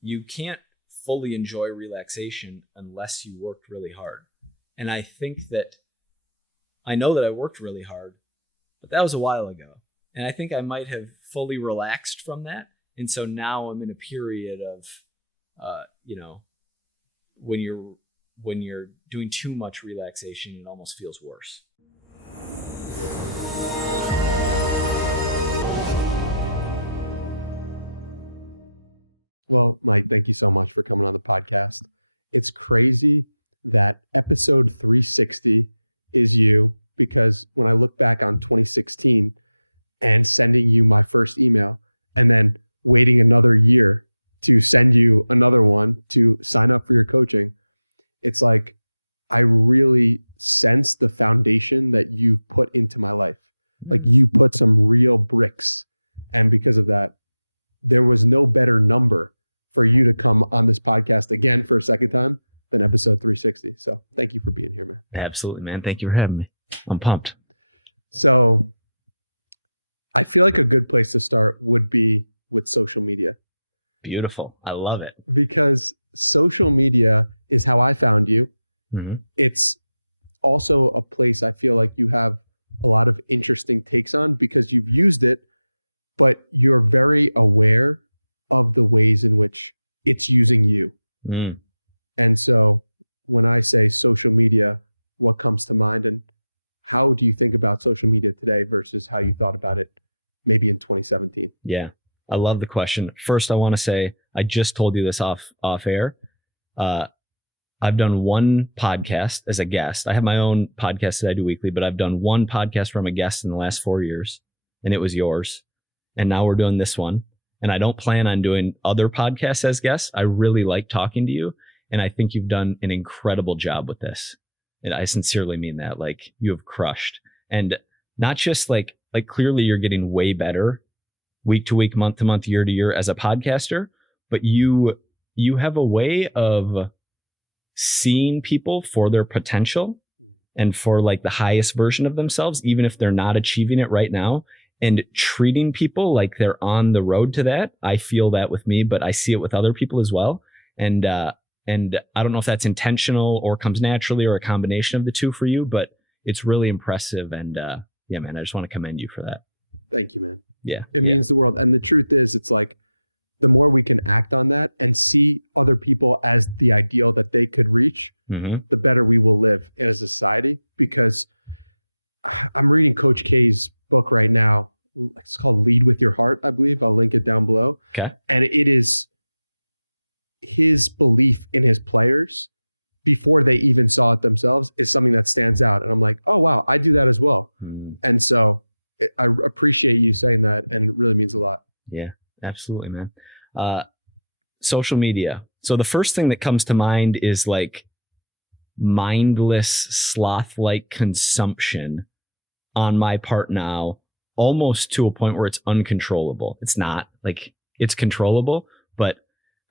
you can't fully enjoy relaxation unless you worked really hard. And I think that I know that I worked really hard, but that was a while ago. And I think I might have fully relaxed from that. And so now I'm in a period of, when you're doing too much relaxation, it almost feels worse. Well, Mike, thank you so much for coming on the podcast. It's crazy that episode 360 is you, because when I look back on 2016 and sending you my first email and then waiting another year to send you another one to sign up for your coaching, it's like I really sense the foundation that you've put into my life. Like you put some real bricks. And because of that, there was no better number for you to come on this podcast again for a second time than episode 360. So thank you for being here, man. Absolutely, man. Thank you for having me. I'm pumped. So I feel like a good place to start would be with social media. Beautiful. I love it. Because social media is how I found you. Mm-hmm. It's also a place I feel like you have a lot of interesting takes on because you've used it, but you're very aware of the ways in which it's using you. Mm. And so when I say social media, what comes to mind, and how do you think about social media today versus how you thought about it maybe in 2017? Yeah, I love the question. First, I want to say, I just told you this off air. I've done one podcast as a guest. I have my own podcast that I do weekly, but I've done one podcast from a guest in the last 4 years, and it was yours. And now we're doing this one. And I don't plan on doing other podcasts as guests. I really like talking to you. And I think you've done an incredible job with this. And I sincerely mean that. Like, you have crushed. And not just like clearly you're getting way better week to week, month to month, year to year as a podcaster, but you have a way of seeing people for their potential and for like the highest version of themselves, even if they're not achieving it right now, and treating people like they're on the road to that. I feel that with me, but I see it with other people as well. And I don't know if that's intentional or comes naturally or a combination of the two for you, but it's really impressive. And yeah, man, I just want to commend you for that. Thank you, man. Yeah. It means the world. And the truth is, it's like the more we can act on that and see other people as the ideal that they could reach, mm-hmm. the better we will live as a society. Because I'm reading Coach K's book right now. It's called Lead with Your Heart, I believe. I'll link it down below. Okay. And it is his belief in his players before they even saw it themselves is something that stands out. And I'm like, oh, wow, I do that as well. Mm. And so I appreciate you saying that. And it really means a lot. Yeah, absolutely, man. Social media. So the first thing that comes to mind is like mindless, sloth-like consumption on my part now, almost to a point where it's uncontrollable. It's not like it's controllable, but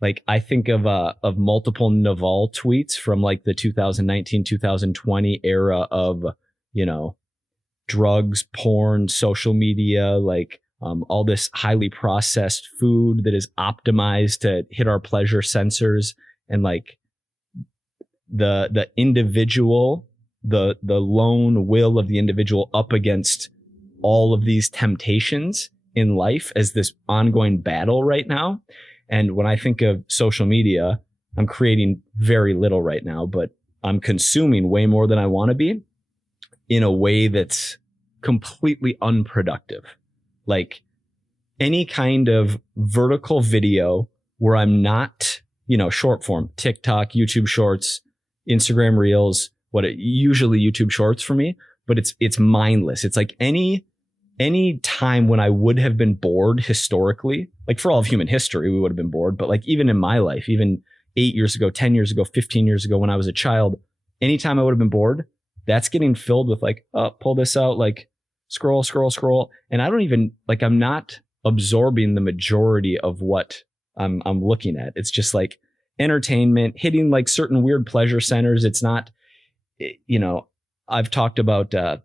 like I think of multiple Naval tweets from like the 2019, 2020 era of, drugs, porn, social media, like all this highly processed food that is optimized to hit our pleasure sensors, and like the individual, the lone will of the individual up against all of these temptations in life as this ongoing battle right now. And when I think of social media, I'm creating very little right now, but I'm consuming way more than I want to be in a way that's completely unproductive. Like any kind of vertical video where I'm not, short form, TikTok, YouTube Shorts, Instagram Reels, usually YouTube Shorts for me, but it's mindless. It's like any time when I would have been bored historically, like for all of human history, we would have been bored. But like even in my life, even 8 years ago, 10 years ago, 15 years ago, when I was a child, anytime I would have been bored, that's getting filled with like, oh, pull this out, like scroll. And I don't even like, I'm not absorbing the majority of what I'm looking at. It's just like entertainment, hitting like certain weird pleasure centers. It's not, I've talked about a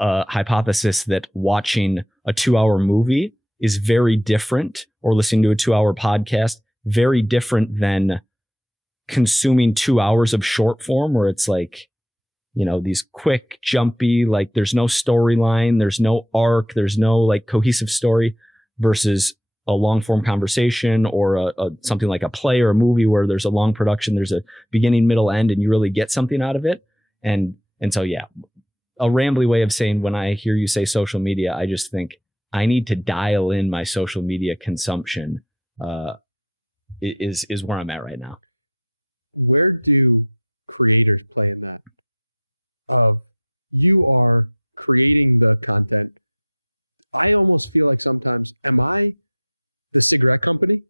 hypothesis that watching a 2-hour movie is very different, or listening to a 2-hour podcast, very different than consuming 2 hours of short form where it's like, you know, these quick, jumpy, like there's no storyline, there's no arc, there's no like cohesive story, versus a long form conversation or a something like a play or a movie where there's a long production, there's a beginning, middle, end, and you really get something out of it. And so, yeah, a rambly way of saying, when I hear you say social media, I just think I need to dial in my social media consumption, is where I'm at right now. Where do creators play in that? Of you are creating the content. I almost feel like sometimes, am I the cigarette company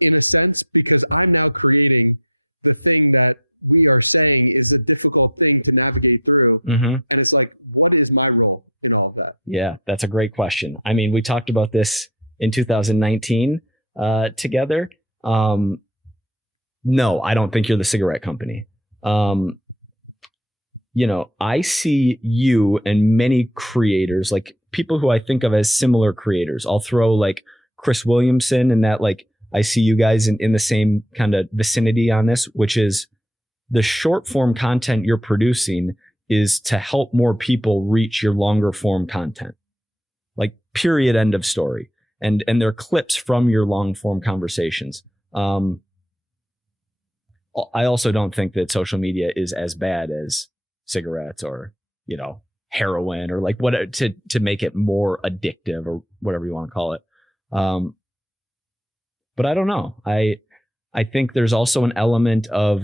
in a sense? Because I'm now creating the thing that we are saying is a difficult thing to navigate through. Mm-hmm. And it's like, what is my role in all of that? Yeah, that's a great question. I mean, we talked about this in 2019 together. No, I don't think you're the cigarette company. You know, I see you and many creators, like people who I think of as similar creators. I'll throw like Chris Williamson, and that, like, I see you guys in the same kind of vicinity on this, which is the short form content you're producing is to help more people reach your longer form content. Like, period, end of story. And they're clips from your long form conversations. I also don't think that social media is as bad as cigarettes or, you know, heroin, or like what to make it more addictive or whatever you want to call it. But I don't know. I think there's also an element of,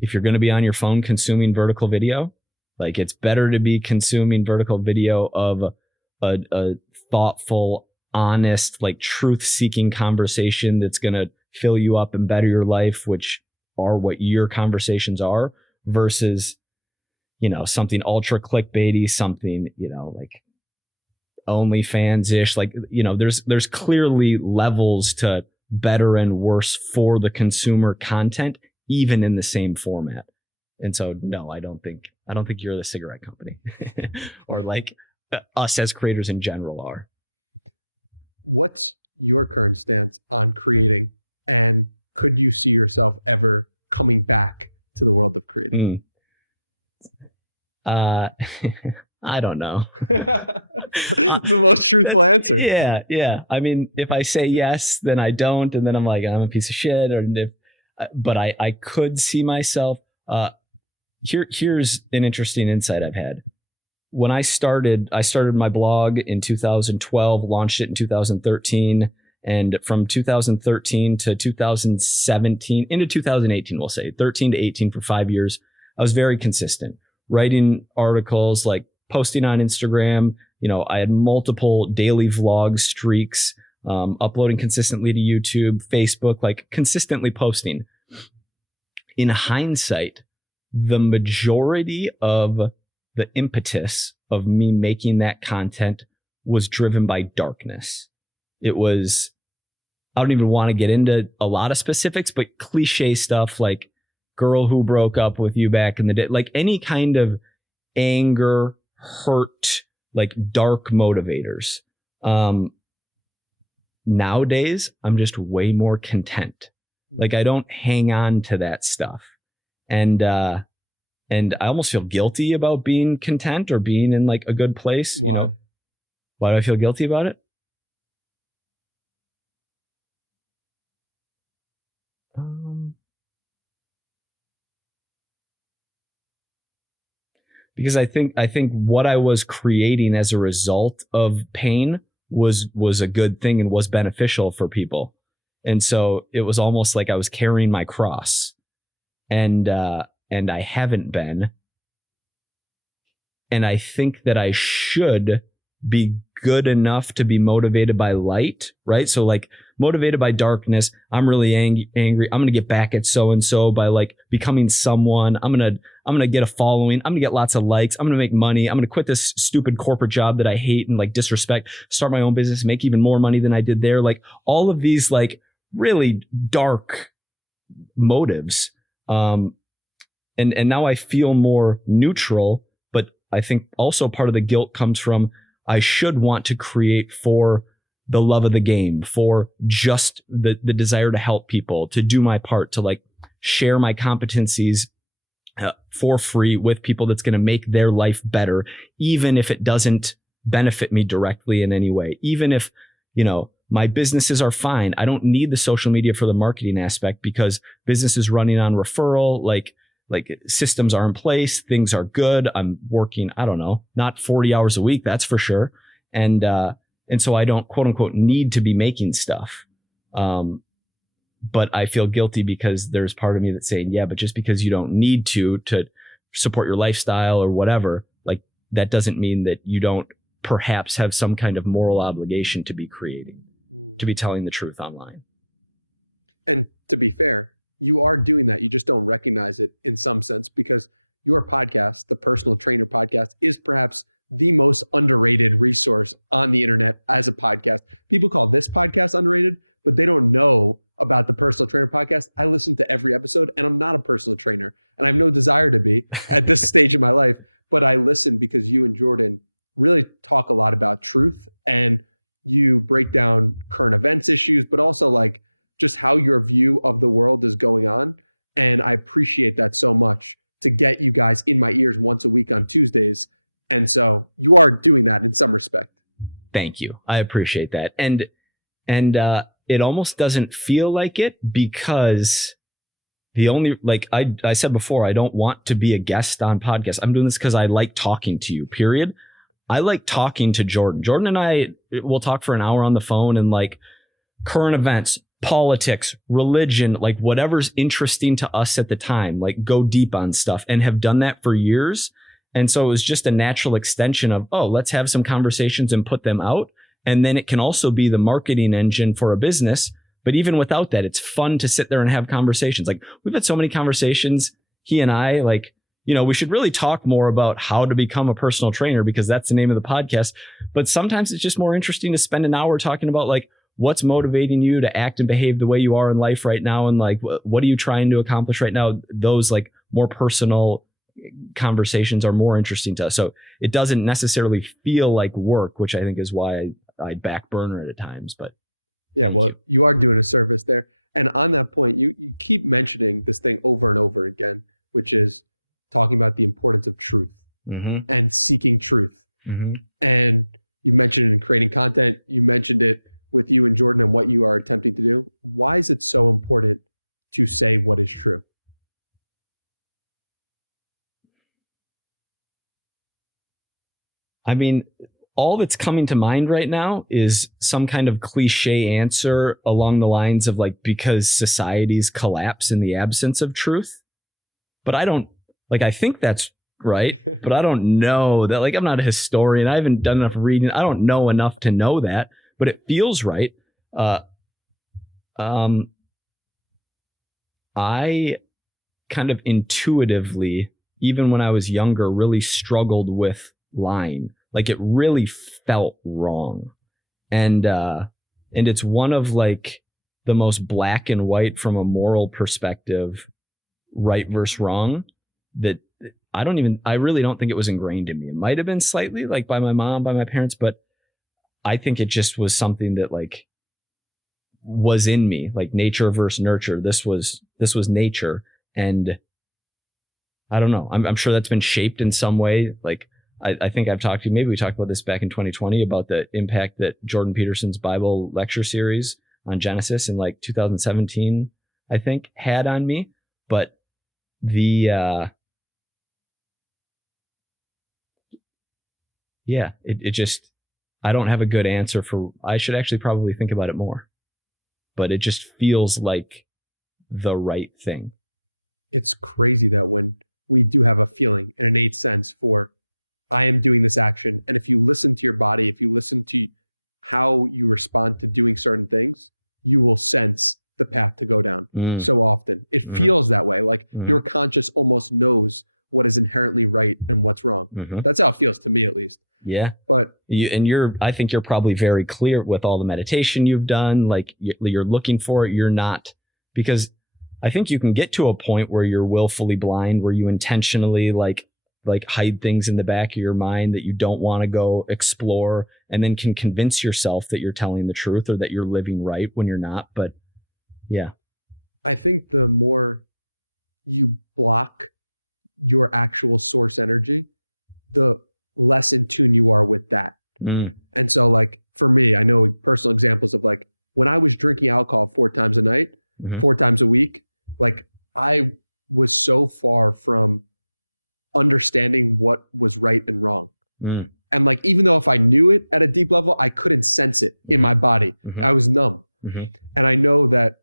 if you're going to be on your phone consuming vertical video, like, it's better to be consuming vertical video of a thoughtful, honest, like truth-seeking conversation that's going to fill you up and better your life, which are what your conversations are, versus, you know, something ultra clickbaity, something, you know, like OnlyFans-ish. Like, you know, there's clearly levels to better and worse for the consumer content, even in the same format. And so, no, I don't think you're the cigarette company or like us as creators in general are. What's your current stance on creating, and could you see yourself ever coming back to the world of creating? I don't know. The most truthful answer. Yeah. I mean, if I say yes, then I don't, and then I'm like, I'm a piece of shit. Or but I could see myself. Here's an interesting insight I've had. When I started my blog in 2012, launched it in 2013, and from 2013 to 2017 into 2018, we'll say 13 to 18, for 5 years, I was very consistent, writing articles, like posting on Instagram. You know, I had multiple daily vlog streaks, uploading consistently to YouTube, Facebook, like consistently posting. In hindsight, the majority of the impetus of me making that content was driven by darkness. It was, I don't even want to get into a lot of specifics, but cliche stuff like girl who broke up with you back in the day, like any kind of anger, hurt, like dark motivators. Nowadays, I'm just way more content. Like, I don't hang on to that stuff. And I almost feel guilty about being content or being in like a good place. Why? You know? Why do I feel guilty about it? Because I think what I was creating as a result of pain was a good thing and was beneficial for people. And so it was almost like I was carrying my cross, and I haven't been. And I think that I should be good enough to be motivated by light, right? So like motivated by darkness, I'm really angry. I'm going to get back at so-and-so by like becoming someone. I'm going to get a following. I'm going to get lots of likes. I'm going to make money. I'm going to quit this stupid corporate job that I hate and like disrespect, start my own business, make even more money than I did there. Like all of these like really dark motives. And now I feel more neutral, but I think also part of the guilt comes from I should want to create for the love of the game, for just the desire to help people, to do my part, to like share my competencies for free with people that's going to make their life better, even if it doesn't benefit me directly in any way. Even if, you know, my businesses are fine. I don't need the social media for the marketing aspect because business is running on referral, like systems are in place, things are good. I'm working, I don't know, not 40 hours a week, that's for sure. And so I don't quote unquote need to be making stuff. But I feel guilty because there's part of me that's saying, yeah, but just because you don't need to support your lifestyle or whatever, like that doesn't mean that you don't perhaps have some kind of moral obligation to be creating, to be telling the truth online. And to be fair, you are doing that. You just don't recognize it in some sense because your podcast, the Personal Trainer Podcast, is perhaps the most underrated resource on the internet as a podcast. People call this podcast underrated, but they don't know about the Personal Trainer Podcast. I listen to every episode and I'm not a personal trainer and I have no desire to be at this stage of my life, but I listen because you and Jordan really talk a lot about truth and you break down current events issues, but also like just how your view of the world is going on. And I appreciate that so much to get you guys in my ears once a week on Tuesdays. And so you are doing that in some respect. Thank you. I appreciate that. And it almost doesn't feel like it because the only, like I said before, I don't want to be a guest on podcasts. I'm doing this because I like talking to you, period. I like talking to Jordan. Jordan and I will talk for an hour on the phone and like current events, politics, religion, like whatever's interesting to us at the time, like go deep on stuff and have done that for years. And so it was just a natural extension of, oh, let's have some conversations and put them out. And then it can also be the marketing engine for a business. But even without that, it's fun to sit there and have conversations. Like we've had so many conversations, he and I, like, you know, we should really talk more about how to become a personal trainer because that's the name of the podcast. But sometimes it's just more interesting to spend an hour talking about like what's motivating you to act and behave the way you are in life right now. And like, what are you trying to accomplish right now? Those like more personal conversations are more interesting to us. So it doesn't necessarily feel like work, which I think is why I back burner it at times. But yeah, well, you are doing a service there. And on that point, you keep mentioning this thing over and over again, which is talking about the importance of truth and seeking truth. And you mentioned it in creating content. You mentioned it with you and Jordan and what you are attempting to do. Why is it so important to say what is true? I mean, all that's coming to mind right now is some kind of cliche answer along the lines of like, because societies collapse in the absence of truth. But I don't, like, I think that's right, but I don't know that, like, I'm not a historian. I haven't done enough reading. I don't know enough to know that, but it feels right. I kind of intuitively, even when I was younger, really struggled with lying. Like it really felt wrong. And it's one of like the most black and white from a moral perspective, right versus wrong, that I really don't think it was ingrained in me. It might have been slightly like by my mom, by my parents, but I think it just was something that like was in me, like nature versus nurture. This was nature. And I don't know. I'm sure that's been shaped in some way. Like, I think I've talked to you, maybe we talked about this back in 2020 about the impact that Jordan Peterson's Bible lecture series on Genesis in like 2017, I think, had on me. But it just, I don't have a good answer for, I should actually probably think about it more. But it just feels like the right thing. It's crazy that when we do have a feeling, an innate sense for, I am doing this action. And if you listen to your body, if you listen to how you respond to doing certain things, you will sense the path to go down so often. It feels that way. Like your conscious almost knows what is inherently right and what's wrong. That's how it feels to me, at least. Yeah. But I think you're probably very clear with all the meditation you've done. Like you're looking for it. You're not, because I think you can get to a point where you're willfully blind, where you intentionally like like hide things in the back of your mind that you don't want to go explore, and then can convince yourself that you're telling the truth or that you're living right when you're not. But yeah. I think the more you block your actual source energy, the less in tune you are with that. And so like for me, I know personal examples of like when I was drinking alcohol 4 times a night, 4 times a week, like I was so far from understanding what was right and wrong. And like, even though if I knew it at a deep level, I couldn't sense it in my body. I was numb. And I know that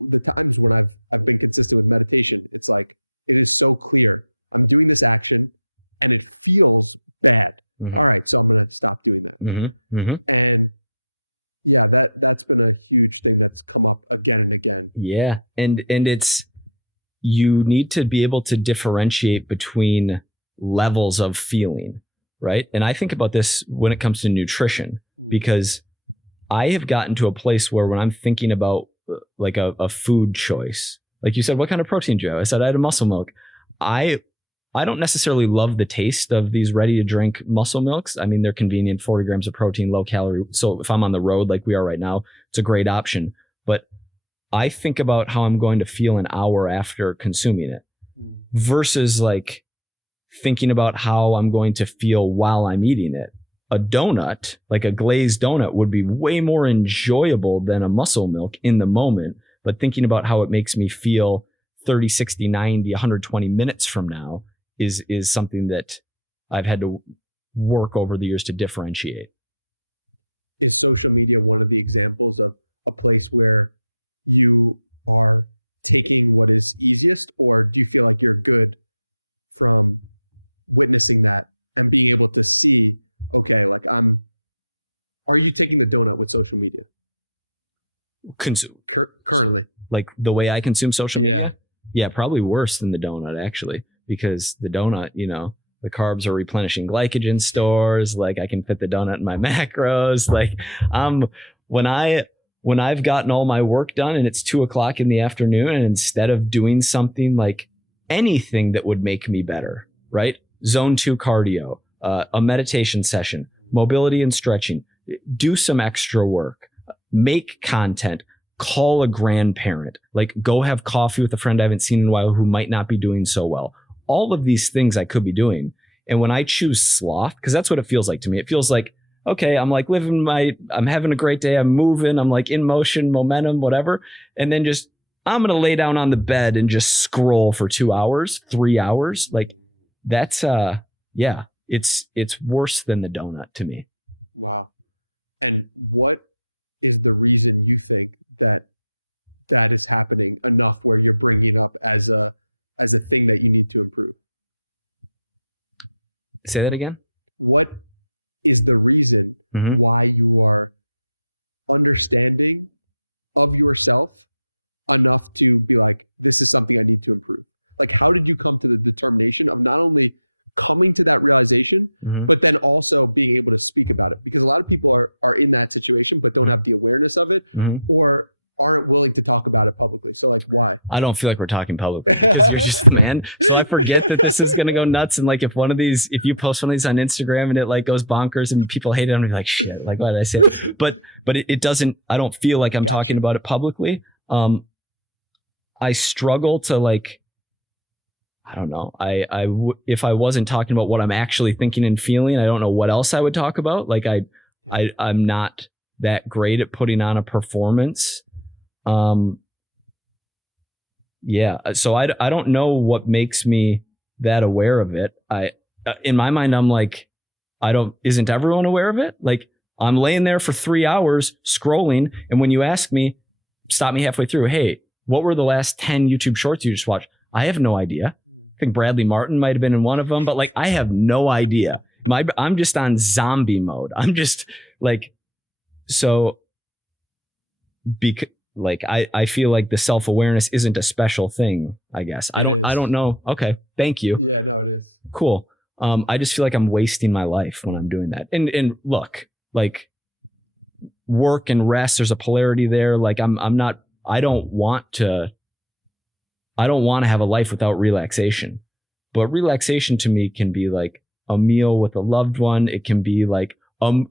the times when I've been consistent with meditation, it's like, it is so clear. I'm doing this action and it feels bad. All right, so I'm going to stop doing that. And yeah, that's been a huge thing that's come up again and again. Yeah. And it's, you need to be able to differentiate between levels of feeling, right? And I think about this when it comes to nutrition, because I have gotten to a place where when I'm thinking about like a food choice, like you said, what kind of protein do you have? I said I had a muscle milk. I don't necessarily love the taste of these ready to drink muscle milks. I mean, they're convenient, 40 grams of protein, low calorie. So if I'm on the road like we are right now, it's a great option. But I think about how I'm going to feel an hour after consuming it versus like thinking about how I'm going to feel while I'm eating it. A donut, like a glazed donut, would be way more enjoyable than a muscle milk in the moment. But thinking about how it makes me feel 30, 60, 90, 120 minutes from now is something that I've had to work over the years to differentiate. Is social media one of the examples of a place where you are taking what is easiest, or do you feel like you're good from witnessing that and being able to see, okay, like are you taking the donut with social media? Currently. Like the way I consume social media? Yeah, probably worse than the donut actually, because the donut, you know, the carbs are replenishing glycogen stores. Like I can fit the donut in my macros. Like when I've gotten all my work done and it's 2:00 in the afternoon, and instead of doing something like anything that would make me better, right? Zone 2 cardio, a meditation session, mobility and stretching, do some extra work, make content, call a grandparent, like go have coffee with a friend I haven't seen in a while who might not be doing so well. All of these things I could be doing. And when I choose sloth, because that's what it feels like to me, it feels like, okay, I'm like I'm having a great day. I'm moving. I'm like in motion, momentum, whatever. And then I'm going to lay down on the bed and just scroll for 2 hours, 3 hours. Like that's, it's worse than the donut to me. Wow. And what is the reason you think that is happening enough where you're bringing up as a thing that you need to improve? Say that again. What is the reason why you are understanding of yourself enough to be like, this is something I need to improve? Like, how did you come to the determination of not only coming to that realization, but then also being able to speak about it? Because a lot of people are in that situation, but don't have the awareness of it or aren't willing to talk about it publicly. So like, why? I don't feel like we're talking publicly because you're just the man. So I forget that this is going to go nuts. And like, if you post one of these on Instagram and it like goes bonkers and people hate it, I'm gonna be like, shit, like what did I say? But it doesn't, I don't feel like I'm talking about it publicly. I struggle to like, I don't know. If I wasn't talking about what I'm actually thinking and feeling, I don't know what else I would talk about. Like I'm not that great at putting on a performance. So I don't know what makes me that aware of it. In my mind, I'm like, isn't everyone aware of it? Like I'm laying there for 3 hours scrolling. And when you ask me, stop me halfway through, hey, what were the last 10 YouTube shorts you just watched? I have no idea. I think Bradley Martin might've been in one of them, but like, I have no idea. I'm just on zombie mode. I'm just like, so like I feel like the self-awareness isn't a special thing, I guess. I don't know. Okay. Thank you. Yeah, no, it is. Cool. I just feel like I'm wasting my life when I'm doing that. And look, like work and rest, there's a polarity there. Like I don't want to have a life without relaxation. But relaxation to me can be like a meal with a loved one. It can be like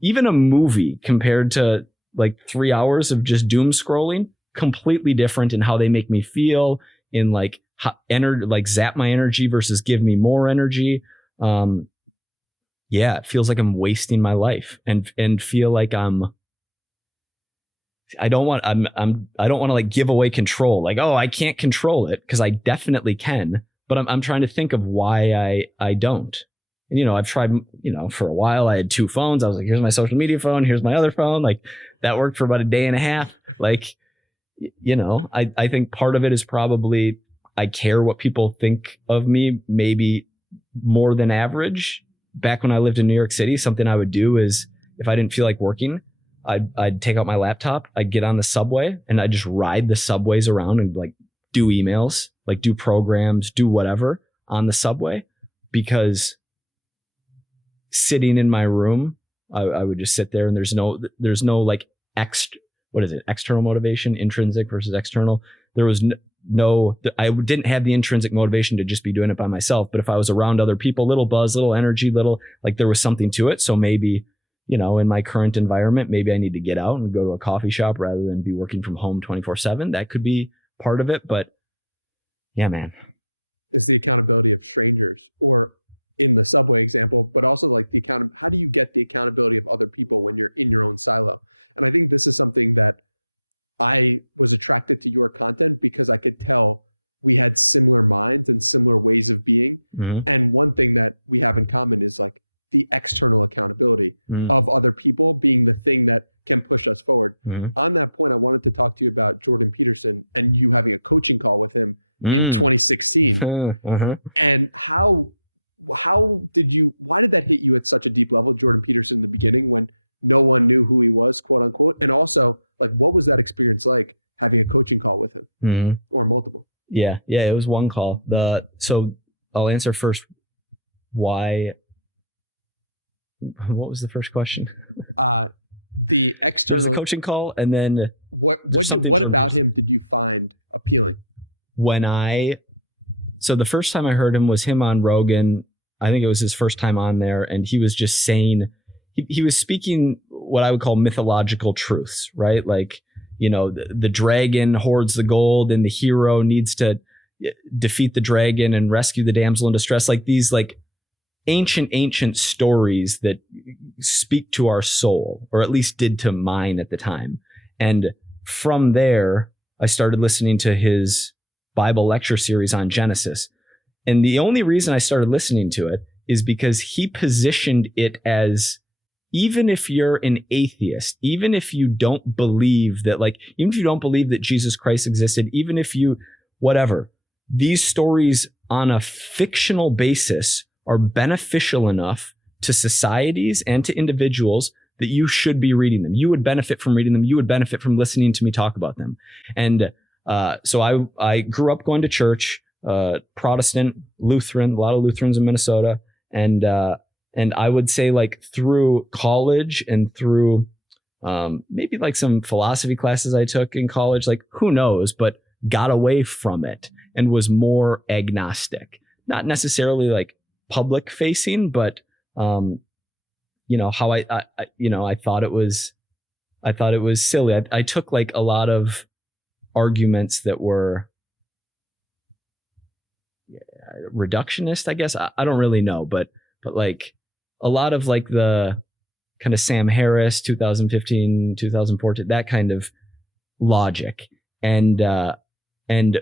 even a movie compared to like 3 hours of just doom scrolling, completely different in how they make me feel, in like like zap my energy versus give me more energy. Yeah, it feels like I'm wasting my life and feel like I don't want to like give away control. Like, oh, I can't control it, because I definitely can, but I'm trying to think of why I don't. And, I've tried, for a while I had 2 phones. I was like, here's my social media phone. Here's my other phone. Like that worked for about a day and a half. Like, I think part of it is probably I care what people think of me, maybe more than average. Back when I lived in New York City, something I would do is if I didn't feel like working, I'd take out my laptop, I'd get on the subway, and I'd just ride the subways around and like do emails, like do programs, do whatever on the subway, because sitting in my room, I would just sit there, and there's no like external motivation, intrinsic versus external. There was I didn't have the intrinsic motivation to just be doing it by myself. But if I was around other people, little buzz, little energy, little, like there was something to it. So maybe, in my current environment, maybe I need to get out and go to a coffee shop rather than be working from home 24/7. That could be part of it. But yeah, man. It's the accountability of strangers, or in the subway example, but also like how do you get the accountability of other people when you're in your own silo? And I think this is something that I was attracted to your content because I could tell we had similar minds and similar ways of being. Mm-hmm. And one thing that we have in common is like the external accountability of other people being the thing that can push us forward. Mm-hmm. On that point, I wanted to talk to you about Jordan Peterson and you having a coaching call with him in 2016. Uh-huh. And why did that hit you at such a deep level, Jordan Peterson, in the beginning when no one knew who he was, quote unquote? And also, like, what was that experience like having a coaching call with him or multiple? Yeah, it was one call. So I'll answer first. Why? What was the first question? The external. There's a coaching call, and then what about him did you find appealing? So the first time I heard him was him on Rogan. I think it was his first time on there, and he was just saying, he was speaking what I would call mythological truths, right? Like, the dragon hoards the gold and the hero needs to defeat the dragon and rescue the damsel in distress. Like these like ancient stories that speak to our soul, or at least did to mine at the time. And from there, I started listening to his Bible lecture series on Genesis. And the only reason I started listening to it is because he positioned it as, even if you're an atheist, even if you don't believe that, like, even if you don't believe that Jesus Christ existed, even if you, whatever, these stories on a fictional basis are beneficial enough to societies and to individuals that you should be reading them. You would benefit from reading them. You would benefit from listening to me talk about them. And so I grew up going to church, Protestant, Lutheran, a lot of Lutherans in Minnesota. And I would say, like, through college and through maybe like some philosophy classes I took in college, like, who knows, but got away from it and was more agnostic, not necessarily like public facing, but how I thought it was silly. I took like a lot of arguments that were reductionist, I guess. I don't really know, but like a lot of like the kind of Sam Harris 2015, 2014, that kind of logic. And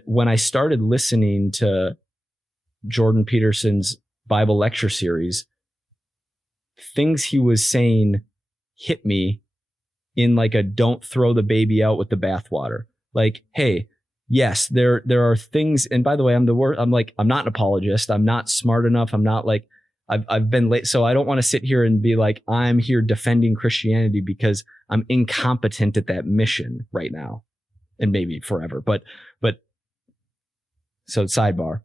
when I started listening to Jordan Peterson's Bible lecture series, things he was saying hit me in like a don't throw the baby out with the bathwater. Like, hey, yes, there are things. And by the way, I'm not an apologist. I'm not smart enough. I'm not like, I've been late. So I don't want to sit here and be like, I'm here defending Christianity, because I'm incompetent at that mission right now and maybe forever. But so sidebar,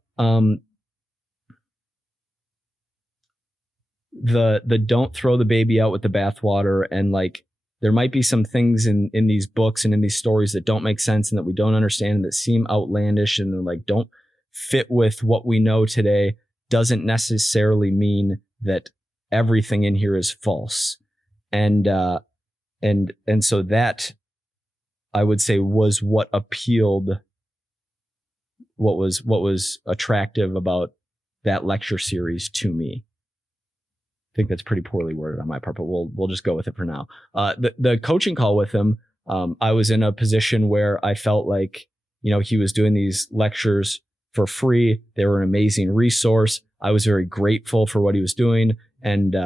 the don't throw the baby out with the bathwater, and like, there might be some things in these books and in these stories that don't make sense and that we don't understand and that seem outlandish and like don't fit with what we know today. doesn't necessarily mean that everything in here is false. And so that, I would say, was what appealed, what was attractive about that lecture series to me. I think that's pretty poorly worded on my part, but we'll just go with it for now. The coaching call with him, I was in a position where I felt like, he was doing these lectures for free. They were an amazing resource. I was very grateful for what he was doing. And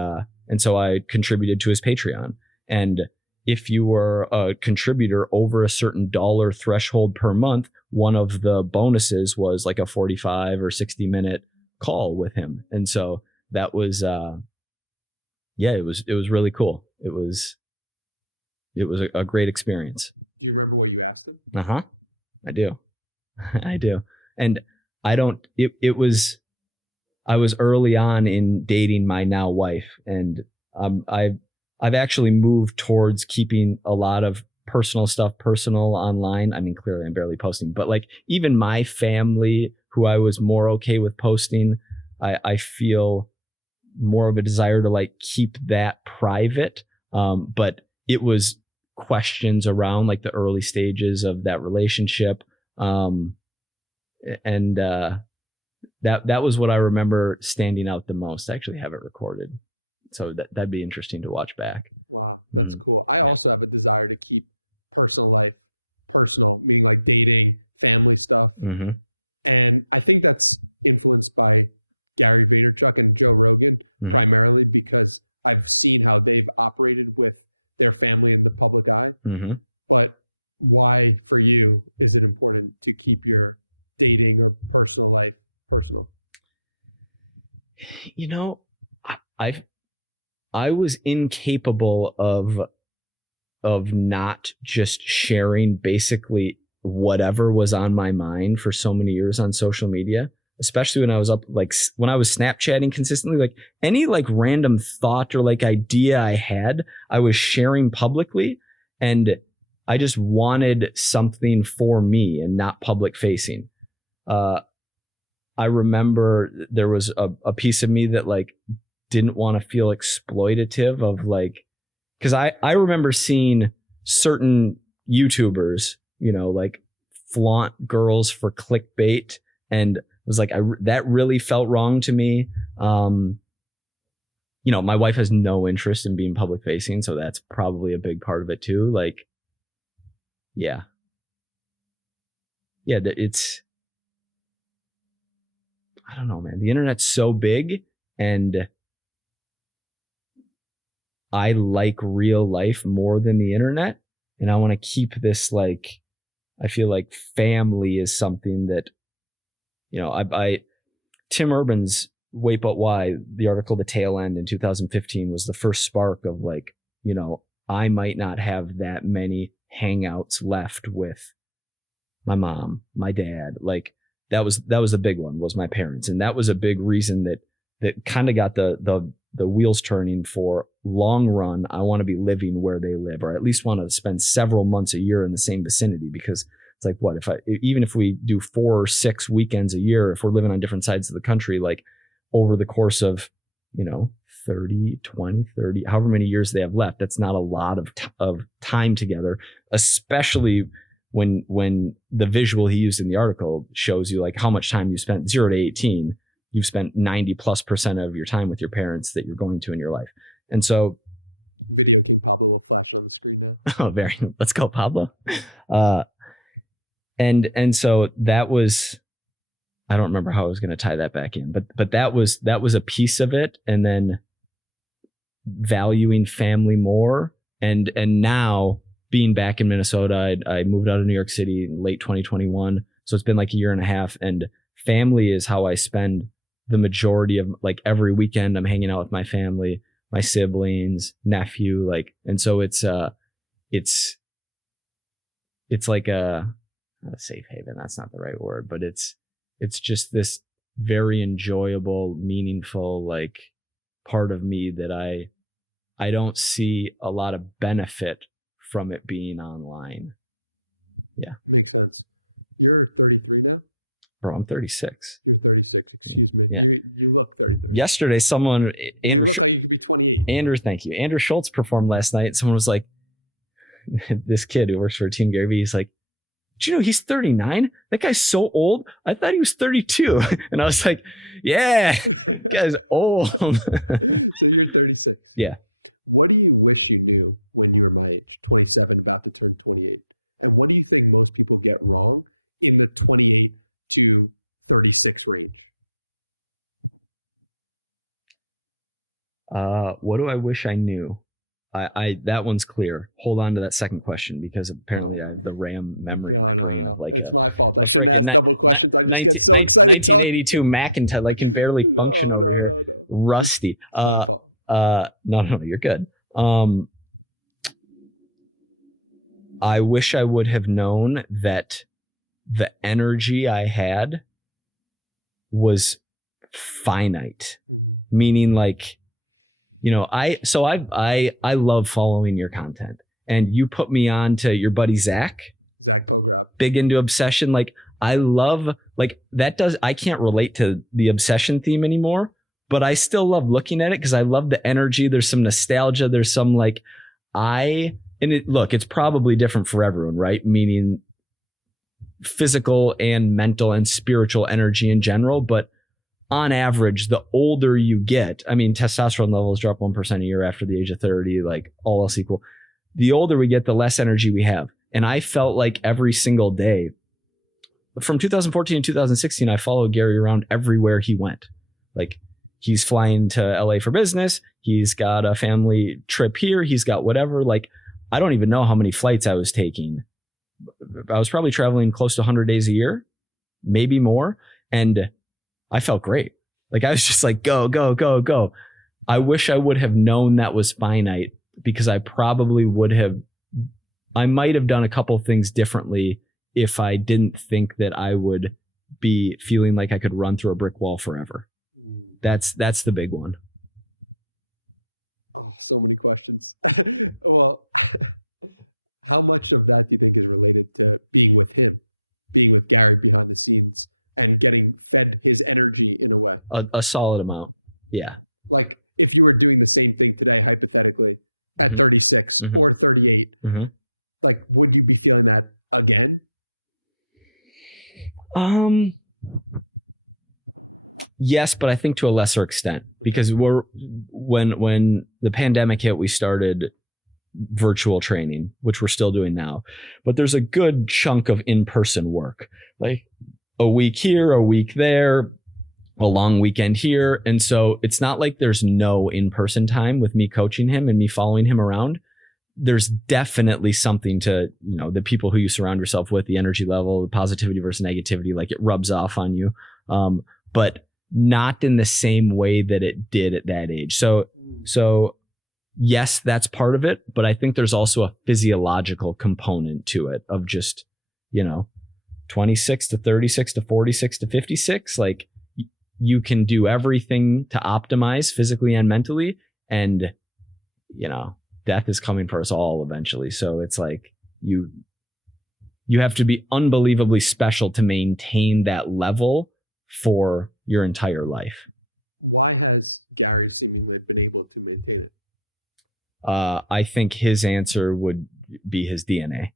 so I contributed to his Patreon. And if you were a contributor over a certain dollar threshold per month, one of the bonuses was like a 45 or 60 minute call with him. And so that was, it was really cool. It was a great experience. Do you remember what you asked him? I do. I do. And I was early on in dating my now wife, and I've actually moved towards keeping a lot of personal online. I mean, clearly I'm barely posting, but like even my family, who I was more okay with posting, I feel more of a desire to like keep that private. But it was questions around like the early stages of that relationship. That was what I remember standing out the most. I actually have it recorded, so that'd be interesting to watch back. Wow, that's cool. I also have a desire to keep personal life personal, meaning like dating, family stuff. And I think that's influenced by Gary Vaynerchuk and Joe Rogan primarily, because I've seen how they've operated with their family in the public eye. But why for you is it important to keep your dating or personal life personal? I was incapable of not just sharing basically whatever was on my mind for so many years on social media, especially when I was when I was Snapchatting consistently, like any like random thought or like idea I had, I was sharing publicly, and I just wanted something for me and not public facing. I remember there was a piece of me that like didn't want to feel exploitative of like, because I remember seeing certain YouTubers, like flaunt girls for clickbait, and it was like that really felt wrong to me. My wife has no interest in being public facing, so that's probably a big part of it too. Like, it's, I don't know, man. The internet's so big, and I like real life more than the internet. And I want to keep this, like, I feel like family is something that, Tim Urban's Wait But Why, the article The Tail End in 2015 was the first spark of like, I might not have that many hangouts left with my mom, my dad. Like that was the big one, was my parents. And that was a big reason that kind of got the wheels turning for long run. I want to be living where they live, or at least want to spend several months a year in the same vicinity, because it's like, what even if we do 4 or 6 weekends a year, if we're living on different sides of the country, like over the course of, 30, 20, 30, however many years they have left, that's not a lot of time together, especially when the visual he used in the article shows you like how much time you spent 0 to 18. You've spent 90+% of your time with your parents that you're going to in your life. And so Video King Pablo will flash on the screen now. Oh, let's go, Pablo. And so that was, I don't remember how I was going to tie that back in, but that was a piece of it. And then valuing family more. And now being back in Minnesota, I moved out of New York City in late 2021. So it's been like a year and a half, and family is how I spend the majority of, like, every weekend I'm hanging out with my family, my siblings, nephew, like, and so it's like not a safe haven. That's not the right word, but it's just this very enjoyable, meaningful, like, part of me that I don't see a lot of benefit from it being online. Yeah. Makes sense. You're 33 now? Bro, I'm 36. You're 36. Excuse me. Yeah. You look 33. Yesterday, You look like you could be 28. Andrew, thank you. Andrew Schultz performed last night. Someone was like, this kid who works for Team Gary Vee, he's like, do you know he's 39? That guy's so old. I thought he was 32. And I was like, yeah, that guy's old. So you're 36. Yeah. What do you wish you knew when you were my age, 27, about to turn 28? And what do you think most people get wrong in the 28 to 36 range? What do I wish I knew? I that one's clear. Hold on to that second question because apparently I have the RAM memory. No. Like it's my fault. I shouldn't ask double questions. I just 19, get so excited. 1982 Macintosh, like can barely function over here. No. Rusty. It's my fault. No, you're good. I wish I would have known that the energy I had was finite, meaning like, you know, I love following your content, and you put me on to your buddy Zach Pograb, big into obsession. Like I love like I can't relate to the obsession theme anymore, but I still love looking at it because I love the energy. There's some nostalgia. There's some like it's probably different for everyone, right? Meaning physical and mental and spiritual energy in general. But on average, the older you get, I mean, testosterone levels drop 1% a year after the age of 30, like all else equal. The older we get, the less energy we have. And I felt like every single day from 2014 to 2016, I followed Gary around everywhere he went. Like he's flying to LA for business. He's got a family trip here. He's got whatever. Like, I don't even know how many flights I was taking. I was probably traveling close to 100 days a year, maybe more. And I felt great. Like I was just like, go, go, go, go. I wish I would have known that was finite because I might have done a couple things differently if I didn't think that I would be feeling like I could run through a brick wall forever. That's the big one. Oh, so many questions. Well, how much of that do you think is related to being with him, being with Gary behind the scenes and getting fed his energy in a way? A solid amount. Yeah. Like if you were doing the same thing today, hypothetically, at 36 or 38, like, would you be feeling that again? Yes, but I think to a lesser extent because when the pandemic hit, we started virtual training, which we're still doing now, but there's a good chunk of in-person work, like a week here, a week there, a long weekend here. And so it's not like there's no in-person time with me coaching him and me following him around. There's definitely something to, you know, the people who you surround yourself with, the energy level, the positivity versus negativity, like it rubs off on you. But not in the same way that it did at that age. So yes, that's part of it, but I think there's also a physiological component to it of just, you know, 26 to 36 to 46 to 56. Like you can do everything to optimize physically and mentally. And, you know, death is coming for us all eventually. So it's like you have to be unbelievably special to maintain that level for your entire life. Why has Gary seemingly been able to maintain it? I think his answer would be his DNA.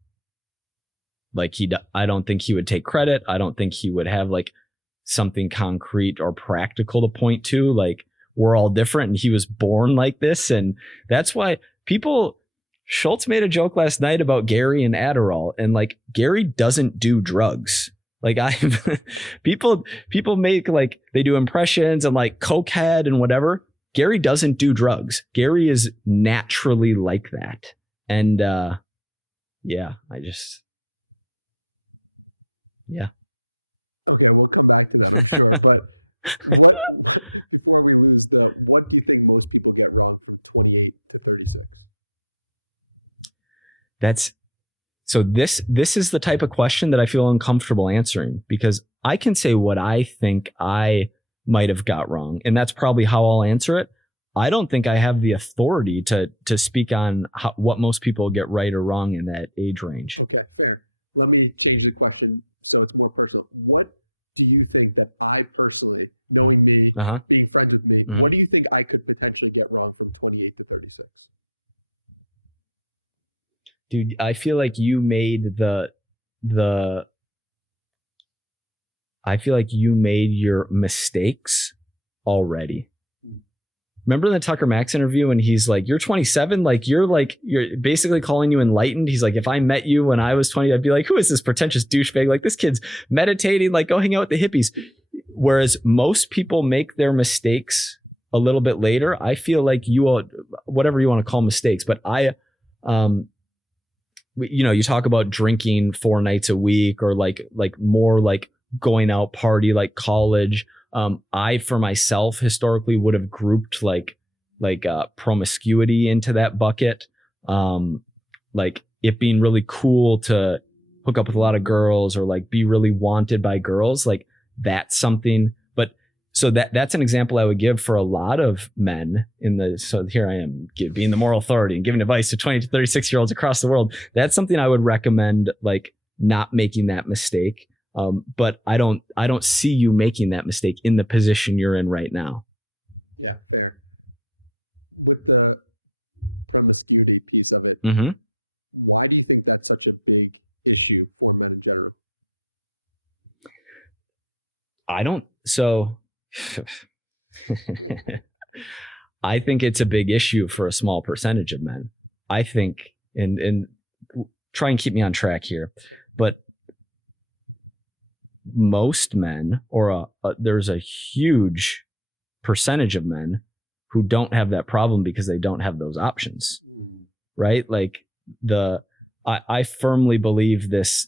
Like I don't think he would take credit. I don't think he would have like something concrete or practical to point to. Like we're all different and he was born like this. And that's why Schultz made a joke last night about Gary and Adderall, and like Gary doesn't do drugs. Like people make like they do impressions and like cokehead and whatever. Gary doesn't do drugs. Gary is naturally like that. And yeah. Okay, we'll come back to that, I'm sure. But before we lose what do you think most people get wrong from 28 to 36? So this is the type of question that I feel uncomfortable answering, because I can say what I think I might have got wrong, and that's probably how I'll answer it. I don't think I have the authority to speak on what most people get right or wrong in that age range. Okay, fair. Let me change the question so it's more personal. What do you think that I personally, knowing me, being friends with me, what do you think I could potentially get wrong from 28 to 36? Dude, I feel like you made I feel like you made your mistakes already. Remember in the Tucker Max interview when he's like, you're 27, you're basically calling you enlightened. He's like, if I met you when I was 20, I'd be like, who is this pretentious douchebag? Like, this kid's meditating, like, go hang out with the hippies. Whereas most people make their mistakes a little bit later. I feel like whatever you want to call mistakes, but you talk about drinking 4 nights a week, or like more like going out party, like college. I, for myself, historically would have grouped like promiscuity into that bucket. Like it being really cool to hook up with a lot of girls, or like be really wanted by girls. Like that's something. But so that's an example I would give for a lot of men so here I am being the moral authority and giving advice to 20 to 36 year olds across the world. That's something I would recommend, like not making that mistake. But I don't see you making that mistake in the position you're in right now. Yeah, fair. With the promiscuity piece of it, why do you think that's such a big issue for men in general? I think it's a big issue for a small percentage of men. I think, and try and keep me on track here, but most men, or there's a huge percentage of men who don't have that problem because they don't have those options, right? Like I firmly believe this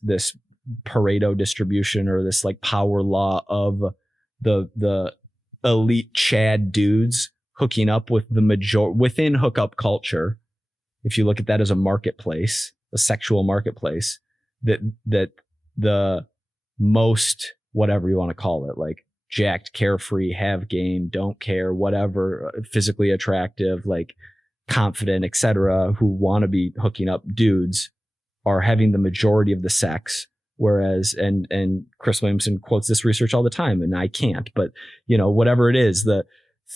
Pareto distribution, or this like power law of the elite Chad dudes hooking up with the majority within hookup culture. If you look at that as a marketplace, a sexual marketplace, that the most, whatever you want to call it, like jacked, carefree, have game, don't care, whatever, physically attractive, like confident, etc., who want to be hooking up dudes are having the majority of the sex. Whereas, and Chris Williamson quotes this research all the time, and I can't, but whatever it is, the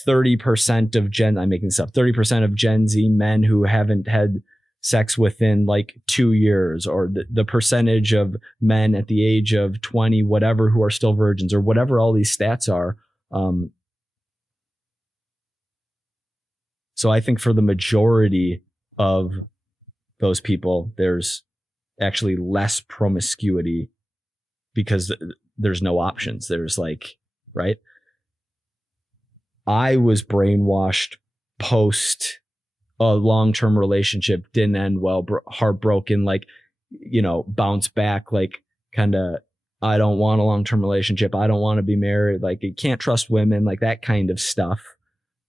30% of I'm making this up, 30% of Gen Z men who haven't had sex within like 2 years, or the percentage of men at the age of 20, whatever, who are still virgins, or whatever all these stats are. So I think for the majority of those people, there's actually less promiscuity because there's no options. There's like, right? I was brainwashed post a long-term relationship, didn't end well, heartbroken, like, bounce back, like kind of, I don't want a long-term relationship. I don't want to be married. Like, you can't trust women, like that kind of stuff,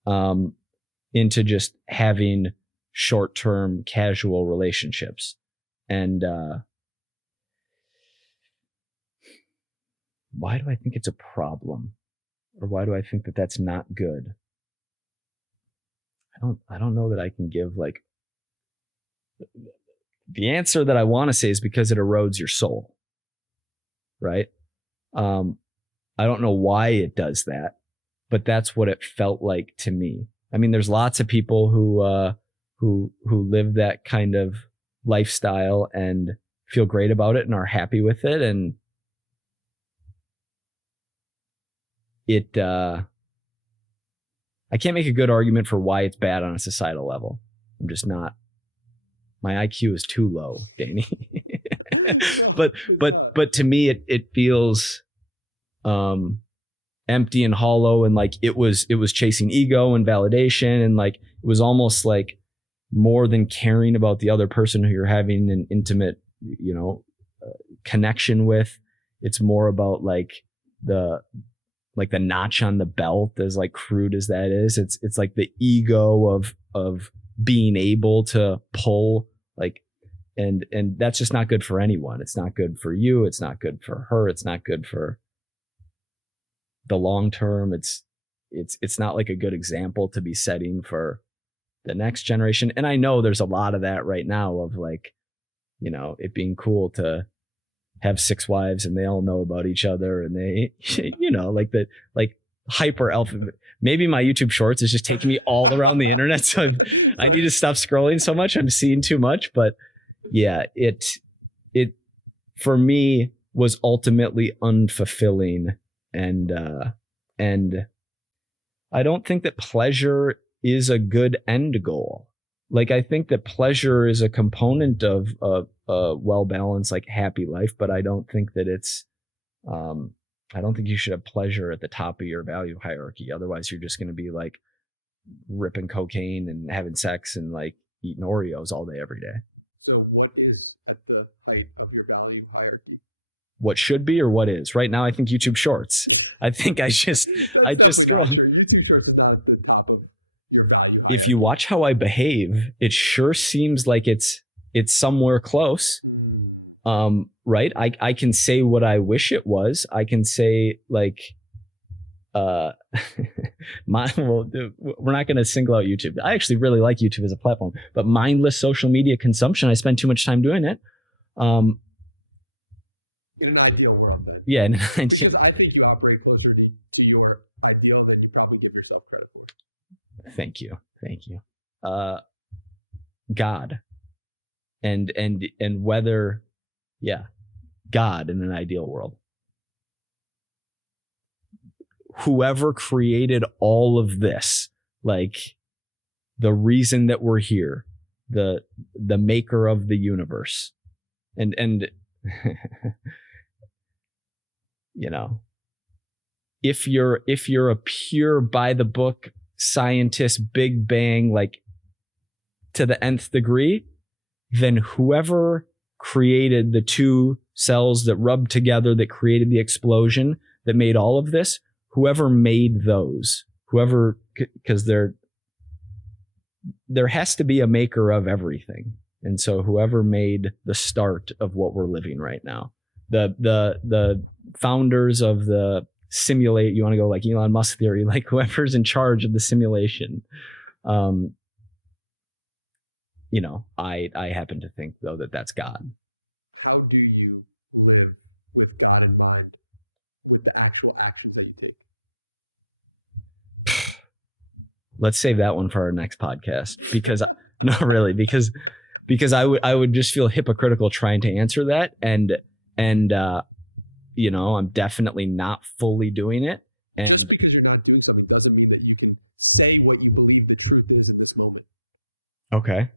into just having short-term casual relationships. And why do I think it's a problem? Or why do I think that that's not good? I don't know that I can give like the answer that I want to say is because it erodes your soul, right? I don't know why it does that, but that's what it felt like to me. I mean, there's lots of people who live that kind of lifestyle and feel great about it and are happy with it, and it I can't make a good argument for why it's bad on a societal level. I'm just not. My IQ is too low, Danny. No, but to me, it feels empty and hollow, and like it was chasing ego and validation, and like it was almost like more than caring about the other person who you're having an intimate, connection with. It's more about like the notch on the belt, as like crude as that is. It's like the ego of being able to pull, like, and that's just not good for anyone. It's not good for you. It's not good for her. It's not good for the long term. It's not like a good example to be setting for the next generation. And I know there's a lot of that right now of like, it being cool to have 6 wives and they all know about each other and they, like hyper alpha. Maybe my YouTube shorts is just taking me all around the internet. So I need to stop scrolling so much. I'm seeing too much, but yeah, it for me was ultimately unfulfilling. And I don't think that pleasure is a good end goal. Like, I think that pleasure is a component of a well-balanced, like, happy life, but I don't think that it's, I don't think you should have pleasure at the top of your value hierarchy. Otherwise, you're just going to be like ripping cocaine and having sex and like eating Oreos all day, every day. So what is at the height of your value hierarchy? What should be or what is? Right now, I think YouTube Shorts. I think That's definitely not true. YouTube Shorts is not at the top of your value hierarchy. If you watch how I behave, it sure seems like it's somewhere close. Right? I can say what I wish it was. I can say like, we're not going to single out YouTube. I actually really like YouTube as a platform, but mindless social media consumption, I spend too much time doing it. In an ideal world, then. Yeah. Because I think you operate closer to your ideal than you probably give yourself credit for. Thank you. God. And whether, God in an ideal world. Whoever created all of this, like the reason that we're here, the maker of the universe, and if you're a pure by the book scientist, Big Bang, like to the nth degree, then whoever created the 2 cells that rubbed together, that created the explosion, that made all of this, whoever made those, because there has to be a maker of everything. And so whoever made the start of what we're living right now, the founders of the simulate, you want to go like Elon Musk theory, like whoever's in charge of the simulation, I happen to think though that's God. How do you live with God in mind with the actual actions that you take? Let's save that one for our next podcast, because because I would just feel hypocritical trying to answer that. And I'm definitely not fully doing it. And just because you're not doing something doesn't mean that you can say what you believe the truth is in this moment. Okay.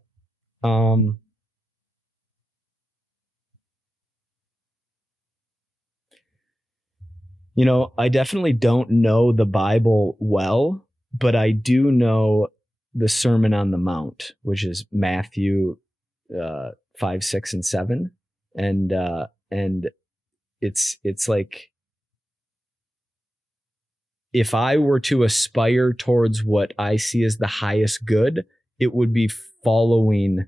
I definitely don't know the Bible well, but I do know the Sermon on the Mount, which is Matthew 5, 6, and 7. And it's like, if I were to aspire towards what I see as the highest good, it would be following